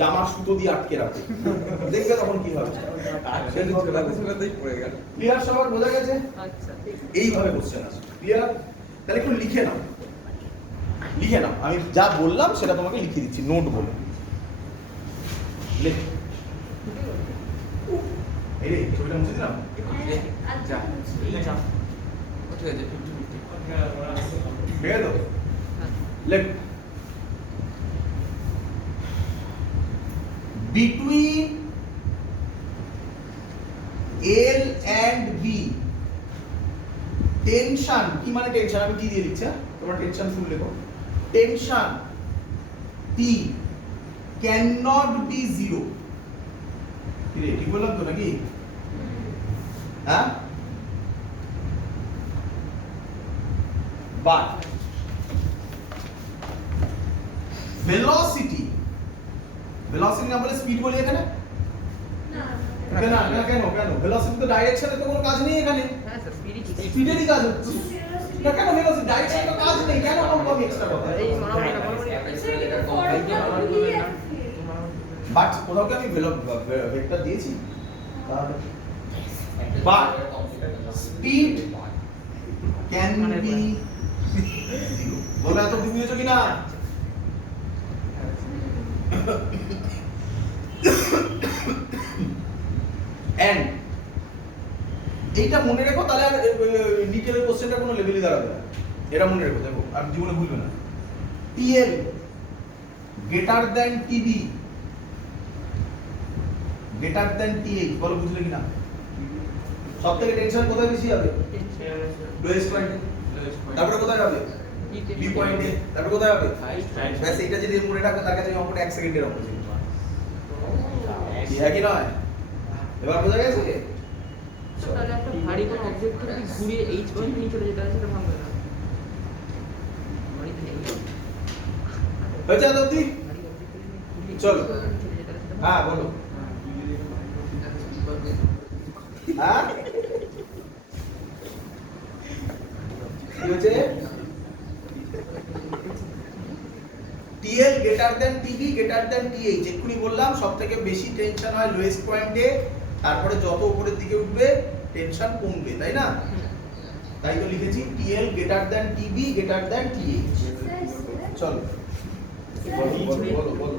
জামার সুতো দিয়ে আটকে রাখো দেখবে তখন কি হবে পড়ে গেল ক্লিয়ার সবার বোঝা গেছে আচ্ছা এইভাবে কোশ্চেন আসে ক্লিয়ার তাহলে একটু লিখে নাও আমি যা বললাম সেটা তোমাকে লিখে দিচ্ছি নোট বলে লেখ এই রে ছবিটা মুছে দিলাম আচ্ছা ঠিক আছে 50-50 ঠিক আছে তো লেখ between L and B tension কি মানে টেনশন আমি কি দিয়ে লিখছি তোমরা টেনশন ফুল লেখো tension T cannot be zero কি রে ঠিক বললাম তো নাকি হ্যাঁ but velocity না বলে স্পিড বলি এখানে না কেন ভেলোসিটি তো ডাইরেকশনে তো কোনো কাজ নেই এখানে হ্যাঁ স্যার স্পিরিট স্পিডেরই কাজ হচ্ছে না কেন ভেলোসিটি ডাইরেকশনে তো কাজ নেই কেন বলবো আমি এক্সট্রা কথা এই মারামারি না মারামারি স্যার এটা ফরওয়ার্ড ভুলিয়ে বাট কোথাও কি আমি ভেক্টর দিয়েছি তাহলে But speed can be zero বলো এত বুঝে নিয়েছো কিনা and এইটা মনে রেখো তাহলে আর ডিটেইলের কোশ্চেনটা কোনো লেভেলই দাঁড়াবে না এটা মনে রেখো দেখো আর জীবনে ভুলবে না TL greater than TB greater than TH বলো বুঝলে কিনা সব থেকে টেনশন কোথায় বেশি হবে লোয়েস্ট পয়েন্টে তারপরে কোথায় হবে বি পয়েন্টে তারপরে কোথায় হবে ব্যাস এটা যদি মনে রাখো তার কাছে অঙ্কটা 1 সেকেন্ডের অঙ্ক ছিল কি হয় কি নয় এবার বোঝা গেছে তাহলে একটা ভারী কোনো অবজেক্ট যদি ঘুরিয়ে এইচ পয়েন্ট নিয়ে চলে যেতে হয় সেটা ভাঙবে না ভারীতে নেই হয়েছে এত অবধি ভারী অবজেক্ট ঘুরিয়ে চলো। চলে যেতে হয় সেটা হ্যাঁ বলো হ্যাঁ কি হয়েছে TL greater than TB greater than TH এক্ষুনি বললাম সবথেকে বেশি টেনশন হয় লোয়েস্ট পয়েন্টে তারপরে যত উপরের দিকে উঠবে টেনশন কমবে তাই না তাই তো লিখেছি TL greater than TB greater than TH চলো বলো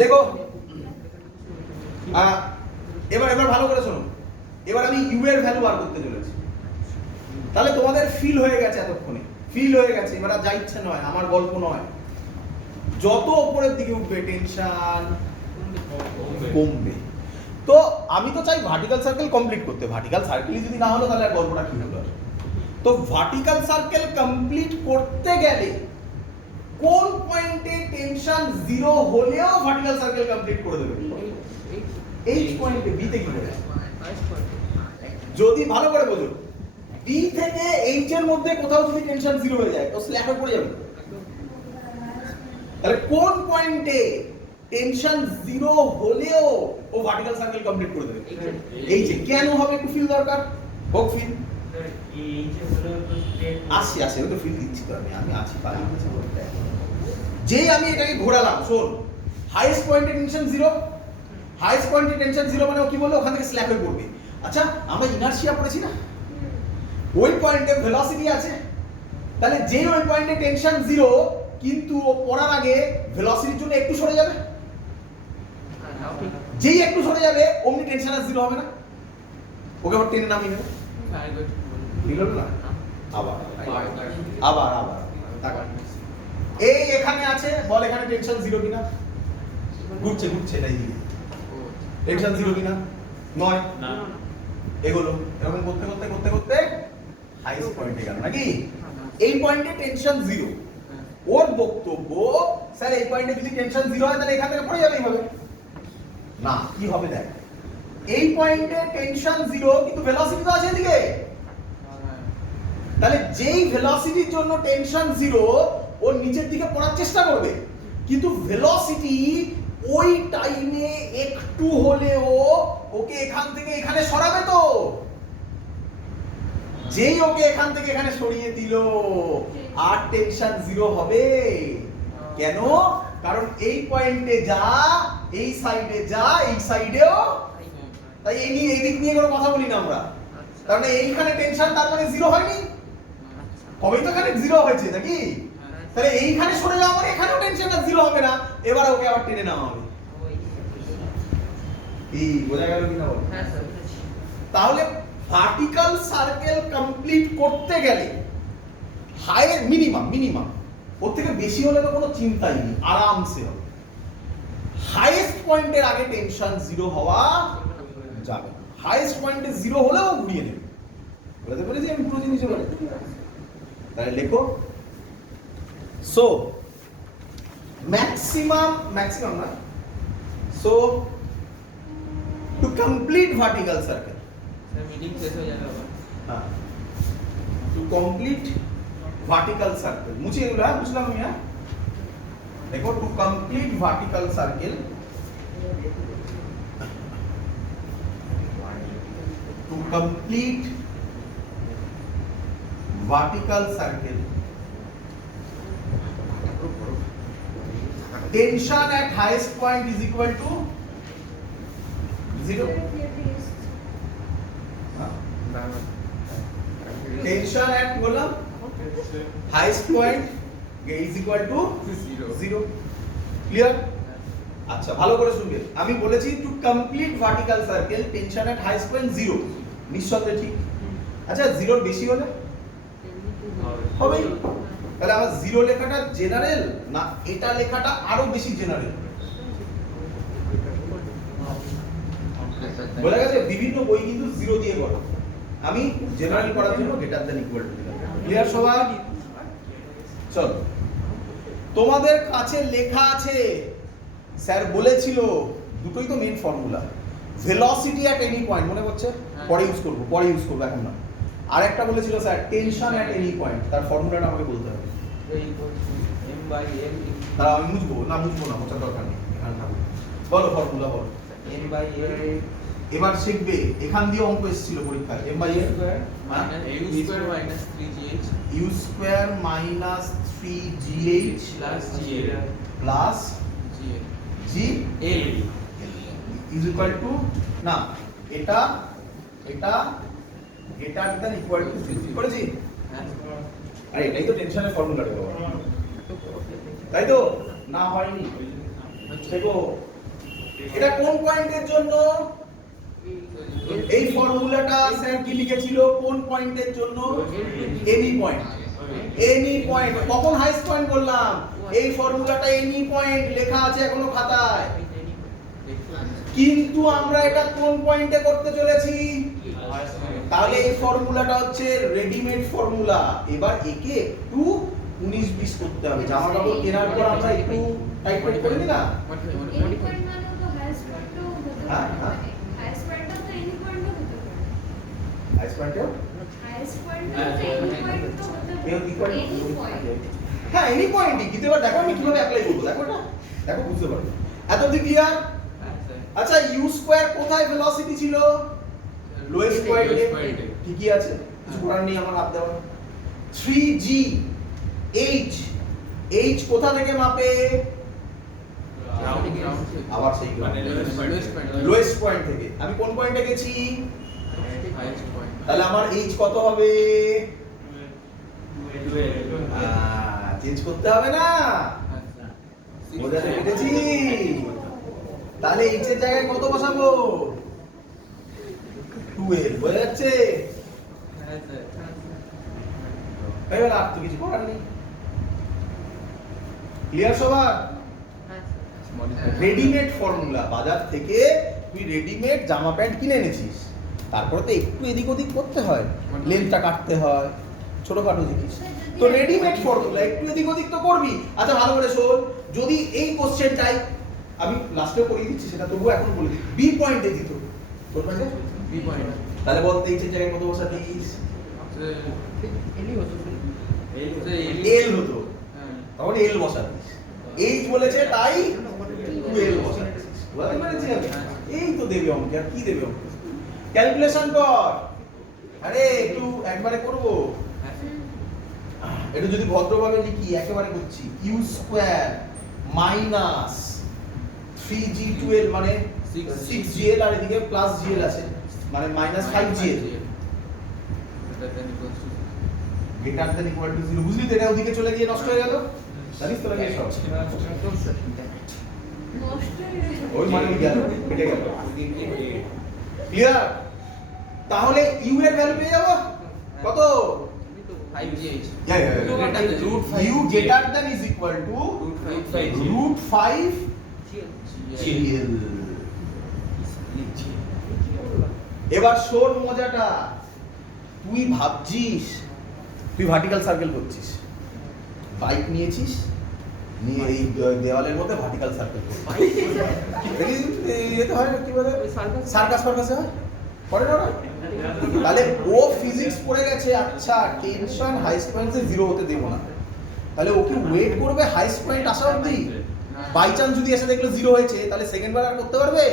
লেখো এবার ভালো করে শোনো এবার আমি ইউ এর ভ্যালু বার করতে চলেছি তাহলে তোমাদের ফিল হয়ে গেছে এতক্ষণে ফিল হয়ে গেছে এবার আর যা ইচ্ছে নয় আমার গল্প নয় যত উপরের দিকে উঠবে টেনশন কমবে তো আমি তো চাই ভার্টিক্যাল সার্কেল কমপ্লিট করতে ভার্টিক্যাল সার্কেলই যদি না হলো তাহলে আর গল্পটা কি হলো তো ভার্টিক্যাল সার্কেল কমপ্লিট করতে গেলে কোন পয়েন্টে টেনশন জিরো হলেও ভার্টিক্যাল সার্কেল কমপ্লিট করে দেবে এইচ পয়েন্টে বি তে কি করে যদি ভালো করে বোঝো বি থেকে এইচ এর মধ্যে কোথাও যদি টেনশন জিরো হয়ে যায় তো স্ল্যাবে পড়ে যাবে। তাহলে কোন পয়েন্টে টেনশন জিরো হলেও ও ভার্টিক্যাল সার্কেল কমপ্লিট করে দেবে? এই যে কেন হবে একটু ফিল দরকার, হোক ফিল। আসি ওই তো ফিল দিচ্ছি তো আমি আছি পারি কিছু বলতে। যেই আমি এটাকে ঘোরালাম, শোন, হাইয়েস্ট পয়েন্টে টেনশন জিরো, হাইয়েস্ট পয়েন্টে টেনশন জিরো মানে ও কি বললো ওখান থেকে স্ল্যাবে পড়বে। আচ্ছা আমরা ইনার্শিয়া পড়েছি না, ওই পয়েন্টে ভেলোসিটি আছে, তাহলে যেই ওই পয়েন্টে টেনশন জিরো কিন্তু ও পড়ার আগে ভেলোসিটির জন্য একটু সরে যাবে, যেই একটু সরে যাবে অমনি টেনশন আর জিরো হবে না, ওকে আবার টেনে নামিয়ে নেবে। বুঝলো না? আবার আবার আবার তাকান, এই এখানে আছে, বল এখানে টেনশন জিরো কিনা, ঘুরছে এটাই দিকে টেনশন জিরো কিনা, নয় না। এগুলো এরকম করতে হাইয়েস্ট পয়েন্টে গেল নাকি? এই পয়েন্টে টেনশন জিরো, ওর বক্তব্য স্যার এই পয়েন্টে যদি টেনশন জিরো হয় তাহলে এখান থেকে পড়ে যাবে এইভাবে না, কি হবে দেখ, এই পয়েন্টে টেনশন জিরো কিন্তু ভেলোসিটি তো আছে এদিকে, তাহলে যেই ভেলোসিটির জন্য টেনশন জিরো ও নিচের দিকে পড়ার চেষ্টা করবে, কিন্তু ভেলোসিটি ওই টাইমে একটু হলেও ওকে এখান থেকে এখানে সরাবে তো, যেই ওকে এখান থেকে এখানে সরিয়ে দিল আর টেনশন জিরো হবে কেন? কারণ এই পয়েন্টে যা, এই সাইডে যা, এই সাইডেও তাই, এই নিয়ে এই দিক নিয়ে কোনো কথা বলি না আমরা, কারণ এইখানে টেনশন তার মানে জিরো হয়নি, কবেই তো এখানে জিরো হয়েছে নাকি? তাহলে এইখানে সরে যাওয়া মানে এখানেও টেনশনটা জিরো হবে না, এবার ওকে আবার টেনে নেওয়া হবে। এই বোঝা গেল কিনা বল? তাহলে ভার্টিক্যাল সার্কেল কমপ্লিট করতে গেলে হাইয়ের মিনিমাম ওর থেকে বেশি হলে তো কোনো চিন্তাই নেই, আরামসে হবে। হাইয়েস্ট পয়েন্টের আগে টেনশন জিরো হওয়া যাবে, হাইয়েস্ট পয়েন্টে জিরো হলেও ঘুরিয়ে নেবে। বলতে পারি যে আমি পুরো জিনিস বলে, তাহলে লেখো সো ম্যাক্সিমাম না, so to complete vertical circle, meeting শেষ হয়ে যাবে আবার। হ্যাঁ, টু কমপ্লিট ভার্টিক্যাল সার্কেল, মুছে এগুলো, হ্যাঁ বুঝলাম আমি, হ্যাঁ দেখো, to complete vertical circle, to complete vertical circle, tension at highest point is equal to 0. Tension at বললাম highest point is equal to 0. Clear? আচ্ছা ভালো করে শুনবে, আমি বলেছি to complete vertical circle tension at highest point 0, নিঃসন্দেহে ঠিক। আচ্ছা জিরোর বেশি হলে হবেই, তাহলে আমার জিরো লেখাটা জেনারেল না এটা লেখাটা আরো বেশি জেনারেল? বোঝা গেছে? বিভিন্ন বই কিন্তু জিরো দিয়ে করো, আমি জেনারেল করার জন্য গ্রেটার দ্যান ইকুয়াল টু দিলাম। ক্লিয়ার সবাই? চলো, তোমাদের কাছে লেখা আছে, স্যার বলেছিল দুটোই তো main formula, velocity at any point, মনে পড়ছে? পরে ইউজ করবো এখন না। আর একটা বলেছিল sir tension at any point, তার ফর্মুলাটা আমাকে বলতে হবে। তারা আমি মুছবো না, মোছার দরকার নেই, এখানে থাকবো। বলো ফর্মুলা বলো। এবার শিখবে, এখান দিয়ে অঙ্ক এসেছিল পরীক্ষায়, m by n u square minus 3gh plus g is equal to, না এটা greater than equal to 0 করেছি? আরে এটাই তো টেনশনের ফর্মুলা রে বাবা, তাই তো? না হয়নি দেখো, এটা কোন পয়েন্টের জন্য? এই ফর্মুলাটা স্যার কি লিখেছিল কোন পয়েন্টের জন্য? Any point. কখন হাইয়েস্ট পয়েন্ট বললাম? এই ফর্মুলাটা এনি পয়েন্ট লেখা আছে এখনো খাতায়, কিন্তু আমরা এটা কোন পয়েন্টে করতে চলেছি? তাহলে এই ফর্মুলাটা হচ্ছে রেডিমেড ফর্মুলা, এবার একে একটু 19-20 করতে হবে। জামা কাপড় কেনার পর আমরা একটু টাইট করে নিই না? এনি পয়েন্ট মানে তো হাইয়েস্ট পয়েন্টও হতে পারে, হাইয়েস্ট পয়েন্টটা তো এনি পয়েন্টও হতে পারে। হাইয়েস্ট পয়েন্টেও highest point হ্যাঁ, বলতে হ্যাঁ, any point তো হতে এও পারে। equal Any point। হ্যাঁ এনি পয়েন্টই, কিন্তু এবার দেখো আমি কিভাবে অ্যাপ্লাই করবো, দেখো এটা দেখো বুঝতে পারবে। এত অবধি ক্লিয়ার? হ্যাঁ স্যার আচ্ছা ইউ স্কয়ার কোথায় ভেলোসিটি ছিল? লোয়েস্ট পয়েন্টে। Lowest point এ। ঠিকই আছে, কিছু করার নেই আমার হাত দেওয়া। 3g h h কোথা থেকে মাপে? আবার সেই মানে lowest point। লোয়েস্ট পয়েন্ট থেকে। আমি কোন পয়েন্টে গেছি? হাইয়েস্ট পয়েন্ট তাহলে আমার h কত হবে? 12 চেঞ্জ করতে হবে না, বোঝাতে পেরেছি? তাহলে h এর জায়গায় কত বসাবো? 12, বোঝা যাচ্ছে? হ্যাঁ স্যার এবার আর তো কিছু করার নেই। ক্লিয়ার সবার? হ্যাঁ রেডিমেড ফর্মুলা, বাজার থেকে তুই রেডিমেড জামা প্যান্ট কিনে এনেছিস, তারপরে তো একটু এদিক ওদিক করতে হয়, লেন্থটা কাটতে হয়, ছোটখাটো জিনিস। তো রেডিমেড ফর্মুলা একটু এদিক ওদিক তো করবি। আচ্ছা ভালো করে শোন, যদি এই কোশ্চেনটাই আমি লাস্টে করিয়ে দিচ্ছি, সেটা তবুও এখন বলে দিই, বি পয়েন্টে দিত, কোন পয়েন্টে? বি পয়েন্ট তাহলে বলতে এইচের জায়গায় কত বসাতিস? এলি হতো স্যার। এল হতো, হ্যাঁ তখন এল বসাতিস। এইচ বলেছে তাই 12 বসাতিস। বুঝতে পেরেছি আমি? এই তো দেবে অঙ্ক, আর কি দেবে অঙ্ক? ক্যালকুলেশন কর। আরে একটু একবারে করব, একটু যদি ভদ্রভাবে লিখি, একেবারে করছি। ইউ স্কয়ার মাইনাস 3g12 মানে 6gl, আর এদিকে প্লাস gl আছে, মানে minus 5gl greater than equal to 0। বুঝলি তো? এটা ওদিকে চলে গিয়ে নষ্ট হয়ে গেল, জানিস তো নাকি সব? নষ্ট হয়ে গেছে। ওই মানে গেল, কেটে গেল। ক্লিয়ার? তাহলে ইউ এর ভ্যালু পেয়ে যাব কত? 5gh root 5 u greater than is equal to root 5 gl। এবার শোন মজাটা, তুই ভাবছিস তুই ভার্টিক্যাল সার্কেল করছিস, বাইক নিয়েছিস, নিয়ে এই দেওয়ালের মধ্যে ভার্টিক্যাল সার্কেল করছিস। এটা হয় না, কি বলে সার্কাস ফার্কাসে হয়, করে না ওরা? তাহলে ও ফিজিক্স পড়ে গেছে, আচ্ছা টেনশন হাইস্ট পয়েন্টে 0 হতে দেব না, তাহলে ওকে ওয়েট করবে হাইস্ট পয়েন্ট আসা অবধি। বাই চান্স যদি এসে দেখলো 0 হয়েছে, তাহলে সেকেন্ড বার আর করতে পারবে?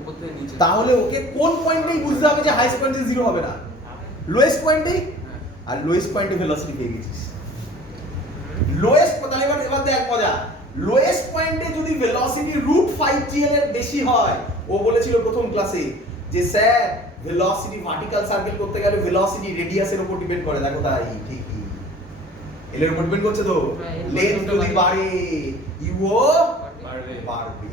উপর থেকে নিচে তাহলে ওকে কোন পয়েন্টেই বুঝতে হবে যে হাইস্ট পয়েন্টে 0 হবে না, লোয়েস্ট পয়েন্টেই। আর লোয়েস্ট পয়েন্টে ভেলোসিটি পেয়ে গেছিস। লোয়েস্ট, তাহলে এবার দেখ মজা, লোয়েস্ট পয়েন্টে যদি ভেলোসিটি √5gl এর বেশি হয়, ও বলেছিল প্রথম ক্লাসে যে স্যার ভেলোসিটি ভার্টিক্যাল সার্কেল করতে গেলে ভেলোসিটি রেডিয়াসের উপর ডিপেন্ড করে। দেখো তাই ঠিকই, এল এর উপর ডিপেন্ড করছে তো। হ্যাঁ, এর লেন্থ উপর যদি বাড়ে ইউও বাড়বে। বাড়বে।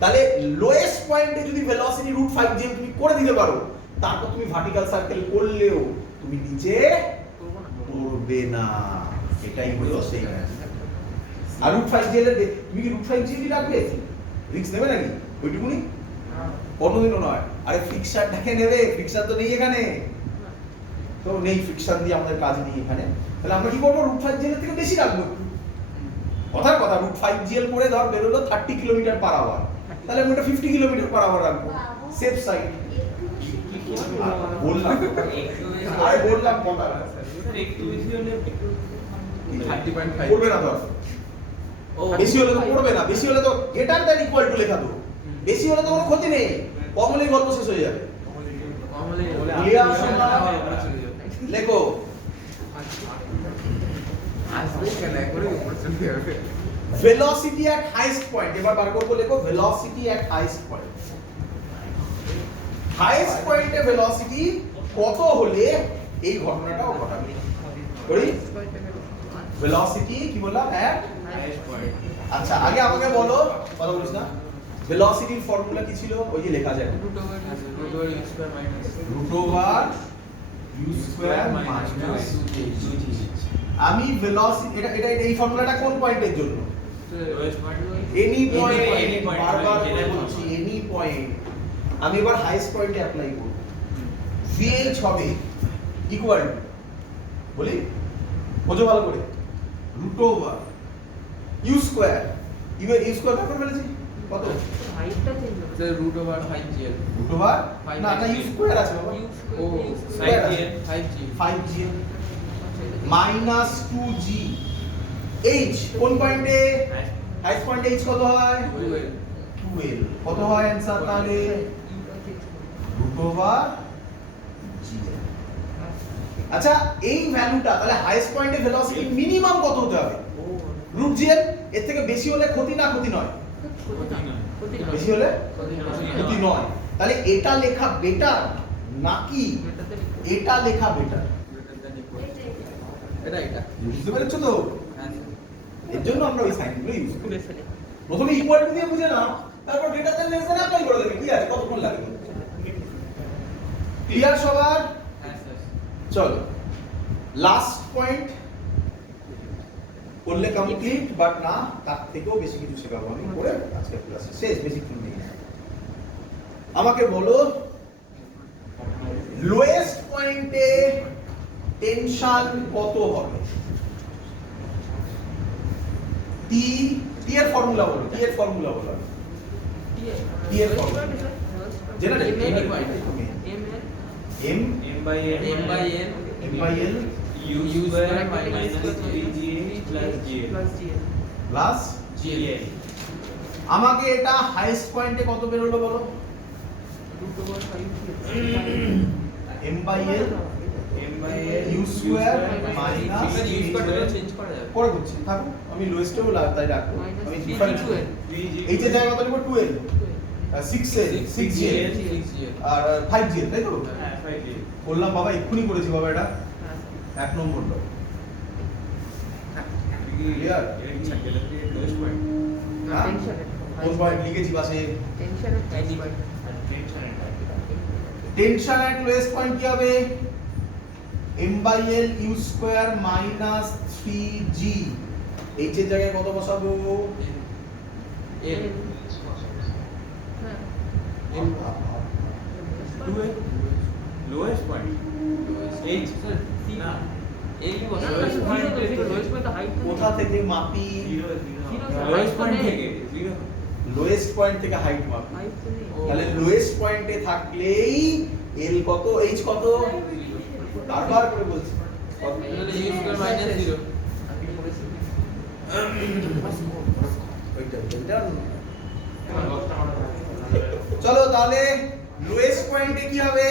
তাহলে লোয়েস্ট পয়েন্টে যদি ভেলোসিটি √5gl তুমি করে দিতে পারো, তারপর তুমি ভার্টিক্যাল সার্কেল করলেও তুমি নিচে পড়বে না। এটাই হলো সেই। আর √5gl এর তুমি কি √5gl রাখবে? রিস্ক নেবে নাকি ওইটুকুনি? কোনোদিনও নয়। আরে ফিক্সারটাকে নেবে, ফিক্সার তো নেই এখানে, তো নেই ফিক্সার দিয়ে আমাদের কাজ নেই এখানে। তাহলে আমরা কি করবো? √5gl এর থেকে বেশি রাখবো। কথার কথা, √5gl করে ধর বেরোলো 30 km/h, তাহলে আমি ওটা 50 km/h রাখবো, সেফ সাইড। বললাম আরে বললাম কথা একটু বেশি হলে 30.5 পড়বে না ধর, বেশি হলে তো পড়বে না, বেশি হলে তো গ্রেটার দ্যান ইকুয়াল টু লেখা দেবো, বেশি হলে তো কোনো ক্ষতি নেই, কম হলেই গল্প শেষ হয়ে যাবে। কম হলে Clear শোনা? লেখো আসবে কেন একবারে উপর চলে যাবে। velocity at highest point, এবার বার করবো, লেখো velocity at highest point। Highest পয়েন্টে ভেলোসিটি কত হলে এই ঘটনাটাও ঘটাবে? করি ভেলোসিটি কি বললাম? at হাইয়েস্ট পয়েন্ট আচ্ছা আগে আমাকে বলো, কথা বলিস না, ভেলোসিটির ফর্মুলা কি ছিল? ওই যে লেখা যায় √u² মাইনাস √u² মাইনাস আমি ভেলোসিটি, এটা এই ফর্মুলাটা কোন পয়েন্টের জন্য? এনি পয়েন্ট, any point, বারবার যেটা করে বলছি এনি পয়েন্ট। আমি এবার হাইয়েস্ট পয়েন্টে অ্যাপ্লাই করব, vh হবে ইকুয়াল টু, বলি বোঝো ভালো করে, √u², ইউ স্কয়ার কাকে ফেলেছি? কত হাইটটা চেঞ্জ হবে sir root over 5gl root over না না ইউ স্কয়ার আছে বাবা ইউ ও square 5gl 5g 5g minus 2g h কোন পয়েন্টে হাইস্ট পয়েন্টে h কত হয় 12 কত হয় অ্যানসার তাহলে রুট ওভার gl আচ্ছা এই ভ্যালুটা তাহলে হাইস্ট পয়েন্টে ভেলোসিটি মিনিমাম কত হতে হবে রুট gl এর থেকে বেশি হলে ক্ষতি না ক্ষতি নয় বেশি হলে ক্ষতি নয় তাহলে এটা লেখা বেটার নাকি এটা লেখা বেটার এটা এটা বুঝতে পেরেছো তো হ্যাঁ এর জন্য আমরা ওই সাইনগুলো ইউজ করি প্রথমে ইকুয়াল টু দিয়ে বুঝে নাও তারপর greater than less than apply করে দেবে কি আছে কতক্ষণ লাগে ক্লিয়ার সবার হ্যাঁ স্যার চলো লাস্ট পয়েন্ট করলে কমপ্লিট বাট না তার থেকেও বেশি কিছু শেখাবো আমি করে আজকে ক্লাসে শেষ বেশিক্ষণ নেই আমাকে বলো লোয়েস্ট পয়েন্টে টেনশন কত হবে টি টি এর ফর্মুলা বলো টি এর ফর্মুলা বলো টি এর formula general M M m by n m by n M by L u square minus 3gh plus gl plus GL plus gl আমাকে এটা হাইয়েস্ট পয়েন্টে কত বের হলো বলো root over 5 M by L m by n u square minus sir use করতে change করা যাবে করে দিচ্ছি থাকো আমি লোয়েস্টেও তাই রাখবো আমি মাইনাস ডিফারেন্স 3g এই যে জায়গা কত নেব 12 6 এল 6gl আর 5 জি তাই তো হ্যাঁ 5gl বললাম বাবা এক্ষুনি করেছি বাবা এটা এক নম্বর দাও clear lowest point হ্যাঁ কোন পয়েন্ট লিখেছি পাশে টেনশন এর time by tension and height tension at lowest point কি হবে m by l u square minus 3g H এর জায়গায় কত বসাবো n হ্যাঁ lowest point h স্যার না এই কি বসে লোয়েস্ট পয়েন্ট হাইট কোথা থেকে মাপি 0 lowest point থেকে 0 লোয়েস্ট পয়েন্ট থেকে হাইট মাপি হাইট তো নেই তাহলে লোয়েস্ট পয়েন্টে থাকলেই l কত h কত বারবার করে বলছি কত? তাহলে u স্কয়ার মাইনাস 0 ওইটা চলো তাহলে লোয়েস্ট পয়েন্টে কি হবে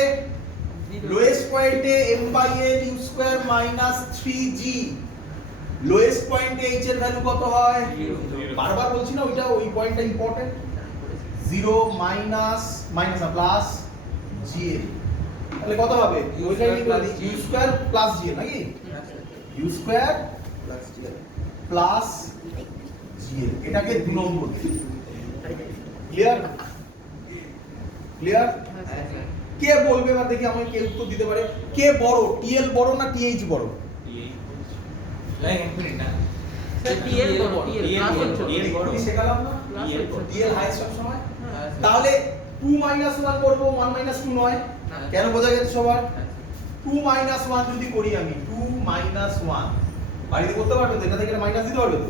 লোয়েস্ট পয়েন্টে m by l u square minus 3g lowest পয়েন্টে h এর ভ্যালু কত হয় বারবার বলছি না ওইটা ওই পয়েন্টটা important 0 minus minus plus gl তাহলে কত হবে ওইটাই u স্কয়ার প্লাস gl নাকি u স্কয়ার প্লাস gl এটাকে 2 নম্বর ক্লিয়ার ক্লিয়ার কে বলবে এবার দেখি আমাকে কে উত্তর দিতে পারে কে বড় টিএল বড় না টিএইচ বড় like infinite না স্যার টিএল বড় টিএল ক্লাস হচ্ছে TL বড়। কি শেখালাম না ক্লাস হচ্ছে টিএল হাইয়েস্ট সব সময় তাহলে 2 মাইনাস 1 করব 1 মাইনাস 2 নয় কেন বোঝা গেছে সবার 2 মাইনাস 1 যদি করি আমি 2 মাইনাস 1 বাড়িতে করতে পারবে তো এটা থেকে মাইনাস দিতে পারবে তো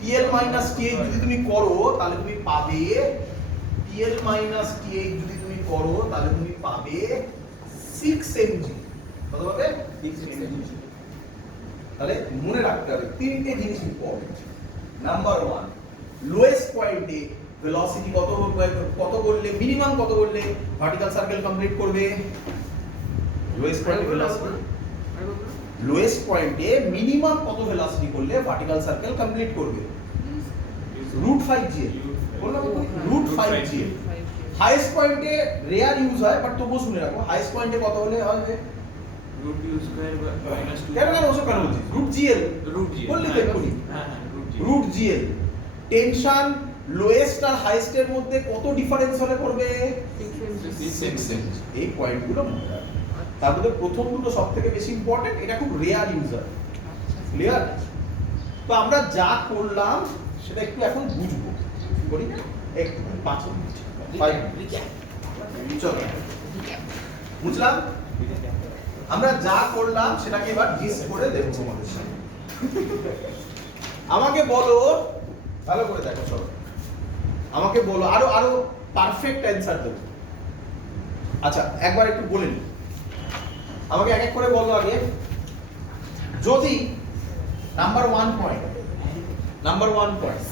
টিএল মাইনাস টিএইচ যদি তুমি করো তাহলে তুমি পাবে টিএল মাইনাস টিএইচ যদি তুমি করো তাহলে তুমি পাবে 6 mg কত পাবে 6 mg তাহলে মনে রাখতে হবে তিনটে জিনিস ইম্পর্টেন্ট নাম্বার 1 লোয়েস্ট পয়েন্টে ভেলোসিটি কত করলে মিনিমাম কত করলে ভার্টিক্যাল সার্কেল কমপ্লিট করবে লোয়েস্ট পয়েন্টে ভেলোসিটি লোয়েস্ট পয়েন্টে মিনিমাম কত ভেলোসিটি করলে ভার্টিক্যাল সার্কেল কমপ্লিট করবে রুট 5g বললাম তো রুট 5g হাইয়েস্ট পয়েন্টে রেয়ার ইউজ হয় বাট তবুও শুনে রাখো হাইয়েস্ট পয়েন্টে কত হলে হবে root u square minus 2 কেন কেন ওসব কেন বলছি রুট gl root g বললি তো এক্ষুনি হ্যাঁ হ্যাঁ root g root gl tension lowest আর হাইয়েস্ট এর মধ্যে কত ডিফারেন্স হলে করবে 6 সেন্ট এই পয়েন্টগুলো মনে রাখবে তারপরে প্রথম দুটো সবথেকে বেশি ইম্পর্টেন্ট এটা খুব রেয়ার ইউজার ক্লিয়ার তো আমরা যা করলাম সেটা একটু এখন বুঝবো কি করি একটু 5 মিনিট 5 মিনিট চলো বুঝলাম আমরা যা করলাম সেটাকে এবার লিস্ট করে দেব তোমাদের সামনে আমাকে বলো ভালো করে দেখো সবাই আমাকে বলো আরো আরো পারফেক্ট অ্যান্সার দেবো। আচ্ছা একবার একটু বলে নিই, আমাকে এক এক করে বলো আগে। যদি নাম্বার 1 পয়েন্ট,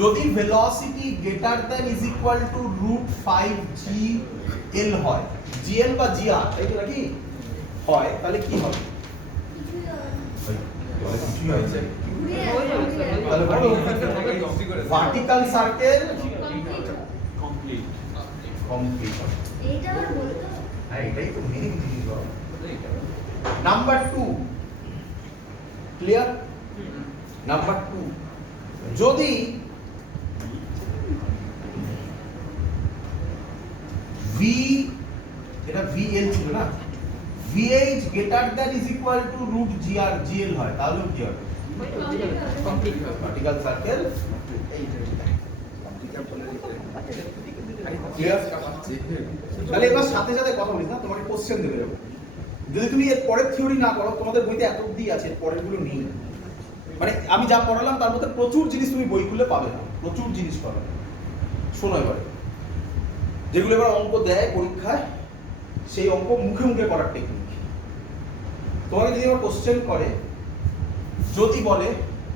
যদি velocity greater than is equal two √5gl হয়, gl বা gr তাই তো নাকি হয়, তাহলে কি হবে? ঘুরে হয়ে যাবে স্যার, তাহলে বলো। Vertical circle complete complete. এইটা আবার বলতো আর এটাই তো মেইন জিনিস। Number 2 clear? নাম্বার 2, যদি v, এটা vl ছিল না, vh greater than is equal two √gl হয়, তাহলে কি হবে? হয়ে যাবে কমপ্লিট হবে। Vertical circle clear? তাহলে এবার সাথে সাথে কথা বলিস না, তোমাকে কোশ্চেন দেবে এরকম। যদি তুমি এর পরের থিওরি না করো, তোমাদের বইতে এত অবধি আছে, এর পরের গুলো নেই। মানে আমি যা পড়ালাম তার মধ্যে প্রচুর জিনিস তুমি বই খুলে পাবে না, প্রচুর জিনিস পাবে। শোনো এবারে, যেগুলো এবার অঙ্ক দেয় পরীক্ষায়, সেই অঙ্ক মুখে মুখে করার টেকনিক। তোমাকে যদি এবার কোশ্চেন করে, যদি বলে,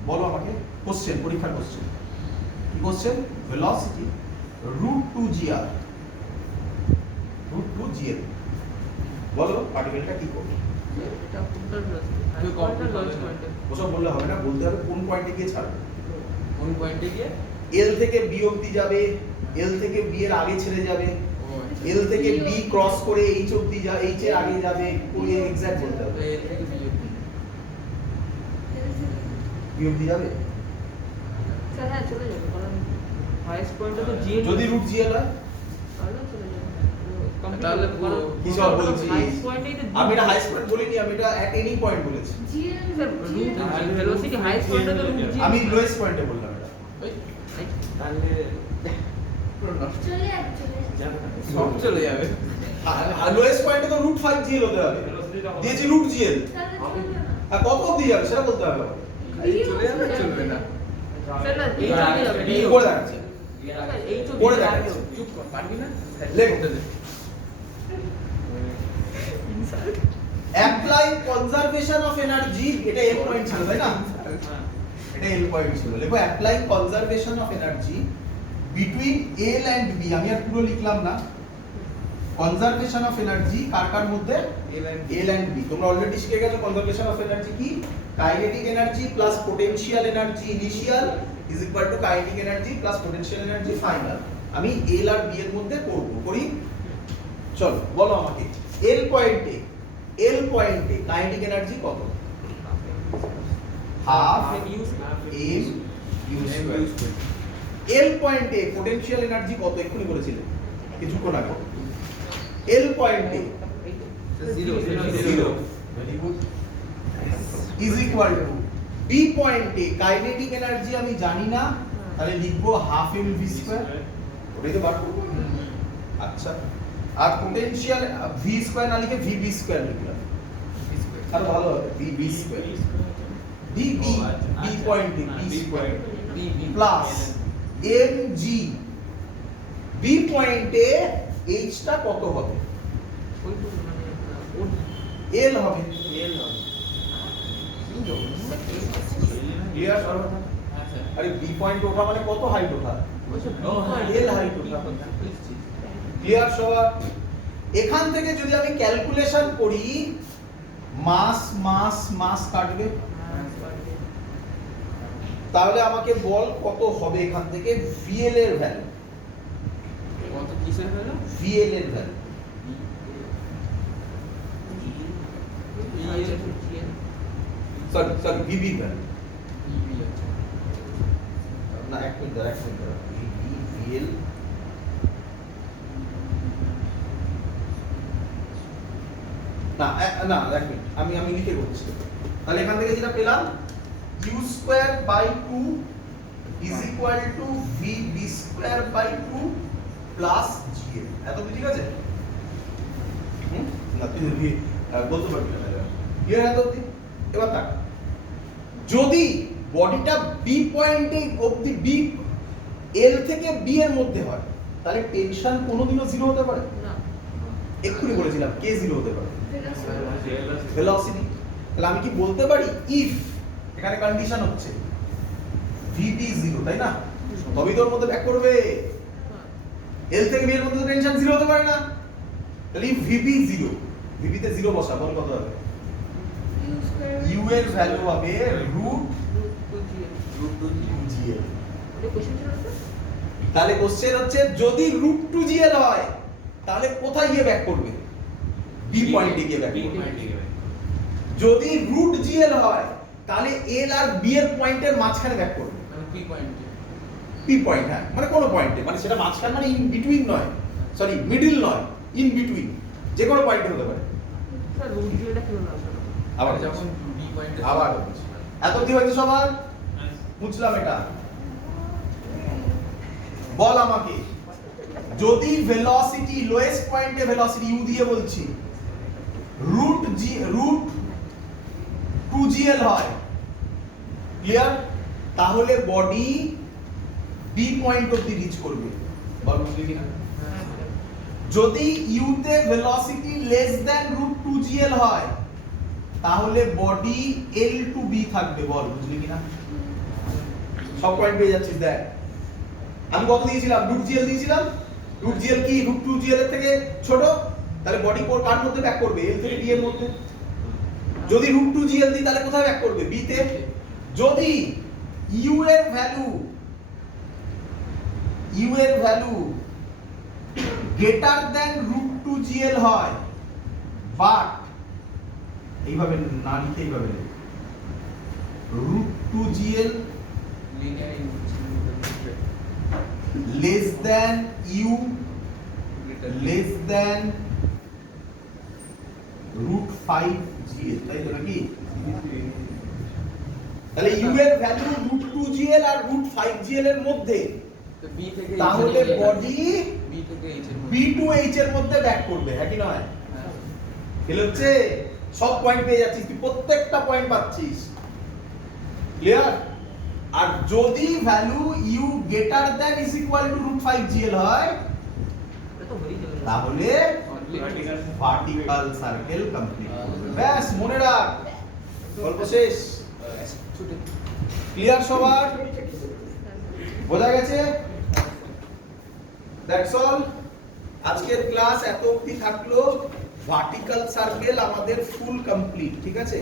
বলো আমাকে কোশ্চেন, পরীক্ষার কোশ্চেন কি কোশ্চেন? ভেলোসিটি √2gr, √2gl, বলো পার্টিকেলটা কি করবে? এটা টোটাল ভেলোসিটি কোনটা লঞ্চ পয়েন্টে ওসব বললে হবে না, বলতে হবে কোন পয়েন্টে গিয়ে ছাড়বে। কোন পয়েন্টে গিয়ে? এল থেকে বি অবধি যাবে, এল থেকে বি এর আগে ছেড়ে যাবে, এল থেকে বি ক্রস করে এইচ অবধি যা, এইচ এর আগে যাবে, কোন এক্সাক্ট বলতে হবে। এর থেকে বি অবধি। বি অবধি যাবে স্যার হ্যাঁ চলে যাবে, কারণ হাইয়েস্ট পয়েন্টে তো জি যদি √gl হয়। তাহলে চলে যাবে কমপ্লিট। তাহলে কি সব বলছিস? হাইয়েস্ট পয়েন্টেই তো আমি এটা হাইস্ট পয়েন্ট বলিনি, আমি এটা অ্যাট এনি পয়েন্ট বলেছি। GL sir root velocity highest পয়েন্টে তো রুট জি আমি লোয়েস্ট পয়েন্টে বললাম এটা। তাহলে চলে যাবে সব চলে যাবে। আর লোয়েস্ট পয়েন্টে তো √5gl হতে হবে, দিয়েছি √gl। তাহলে চলবে না আর কত অবধি যাবে সেটা বলতে হবে। চলে যাবে চলবে না। স্যার না এই চলে যাবে কি করে দেখাচ্ছে? স্যার এই তো করে দেখাচ্ছে। চুপ কর, পারবি না? লেখো। করতে দে। অ্যাপ্লাই কনজারভেশন অফ এনার্জি, এটা এল পয়েন্ট ছিল তাই না? এটা এল পয়েন্ট ছিল। লেখো apply conservation of energy between L and B. আমি আর পুরো লিখলাম না। কনজারভেশন অফ এনার্জি কার কার মধ্যে? L and B. তোমরা অলরেডি শিখে গেছো কনজারভেশন অফ এনার্জি কি? Kinetic energy plus potential energy initial is equal to kinetic energy plus potential energy final. আমি এল আর বি এর মধ্যে করি। চলো বলো আমাকে এল পয়েন্টে কাইনেটিক এনার্জি কত? Half M U M U square. L পয়েন্টে পোটেনশিয়াল এনার্জি কত? এক্ষুনি বলেছিলেন কিছুক্ষণ আগে। এল পয়েন্টে zero zero, very good, is equal to B পয়েন্টে কাইনেটিক এনার্জি আমি জানি না, তাহলে লিখবো হাফ এম ভি স্কয়ার। ওটাই তো বার করবো। আচ্ছা, আর পোটেনশিয়াল ভি স্কয়ার না লিখে ভি বি স্কয়ার লিখলাম, আর ভালো হবে V B square. B B B পয়েন্টে B square plus M G. B পয়েন্টে এইচ টা কত হবে? ওই তো মানে ওর এল হবে। এল হবে ক্লিয়ার সর্ব? হ্যাঁ স্যার। আরে বি পয়েন্ট ওঠা মানে কত হাইট ওঠা? ওই সব এল হাইট ওঠা। ক্লিয়ার সবার? এখান থেকে যদি আমি ক্যালকুলেশন করি, মাস কাটবে, তাহলে আমাকে বল কত হবে এখান থেকে ভিএল এর ভ্যালু। কত কিসের হলো? ভিএল এর ভ্যালু সরি ভিবি ভ্যালু না, এক মিনিট ভিবি ভিএল না না এক মিনিট, আমি লিখে করছি। তাহলে এখান থেকে যেটা পেলাম U square by 2 is equal to V B square by 2 plus GL. এত কি ঠিক আছে? না তুই বলতে পারবি না ক্লিয়ার? এত অবধি? এবার তাক, যদি বডিটা বি পয়েন্টে অবধি বি এল থেকে বি এর মধ্যে হয়, তাহলে টেনশন কোনোদিনও জিরো হতে পারে? না এক্ষুনি বলেছিলাম কে জিরো হতে পারে, Velocity. ভেলোসিটি। তাহলে আমি কি বলতে পারি ইফ, এখানে কন্ডিশন হচ্ছে ভিবি জিরো, তাই না? তবেই তোর মধ্যে ব্যাক করবে। এল থেকে বি এর মধ্যে টেনশন জিরো হতে পারে না, তাহলে ইফ ভিবি জিরো, ভিবি তে জিরো বসা, বল কত হবে? U square. ইউ এর ভ্যালু হবে রুট root 2 জিএল। ওটা কোশ্চেন ছিল না তাহলে কোশ্চেন হচ্ছে যদি রুট টু জিএল হয় তাহলে কোথায় গিয়ে ব্যাক করবে? বি পয়েন্টে গিয়ে ব্যাক করবে। যদি রুট জিএল হয় তাহলে এল আর বি এর পয়েন্টের মাঝখানে ব্যাক করবে। মানে p পয়েন্ট পি পয়েন্ট, হ্যাঁ, মানে কোনো পয়েন্টে, মানে সেটা মাঝখান মানে ইন বিটুইন নয়, সরি মিডল নয়, ইন বিটুইন, যে কোনো পয়েন্টে হতে পারে। স্যার রুট জিরোটা কি হলো আসলে? আবার যখন b পয়েন্টে আবার এত কি হয়েছে সবার? বুঝলাম এটা। বল আমাকে, যদি ভেলোসিটি লোয়েস্ট পয়েন্টে ভেলোসিটি ইউ দিয়ে বলছি রুট 2gl হয়, ক্লিয়ার? তাহলে বডি বি পয়েন্ট অবধি রিচ করবে, বল বুঝলি কিনা? যদি ইউ তে velocity less than root 2gl হয় তাহলে বডি এল টু বি থাকবে, বল বুঝলি কিনা? সব পয়েন্ট পেয়ে যাচ্ছিস, দেখ আমি কত দিয়েছিলাম? রুট জিএল দিয়েছিলাম। রুট জিএল কি রুট 2gl এর থেকে ছোট, তাহলে বডি কার মধ্যে ব্যাক করবে? এল থেকে বি এর মধ্যে। যদি রুট 2gl দিই তাহলে কোথায় ব্যাক করবে? বি তে। যদি ইউ এর value greater than root 2gl হয়, বাট এইভাবে না লিখে এইভাবে root 2gl linear less than u less than root 5gl, তাই তো নাকি? তাহলে u এর ভ্যালু root 2gl আর root 5gl এর মধ্যে, তো b থেকে তাহলে বডি b থেকে h এর b to h এর মধ্যে ব্যাক করবে, হ্যাঁ কি নয়? হ্যাঁ। ফেল হচ্ছে, সব পয়েন্ট পেয়ে যাচ্ছিস, তুই প্রত্যেকটা পয়েন্ট পাচ্ছিস, ক্লিয়ার? আর যদি value u greater than is equal to root 5gl হয় এটা তো হয়েই যাবে তাহলে ভার্টিক্যাল সার্কেল কমপ্লিট করবে। ব্যাস, মনে রাখ, গল্প শেষ। ক্লিয়ার সবার? বোঝা গেছে? That's all. আজকের ক্লাস এত অবধি থাকলো। ভার্টিক্যাল সার্কেল আমাদের ফুল কমপ্লিট, ঠিক আছে?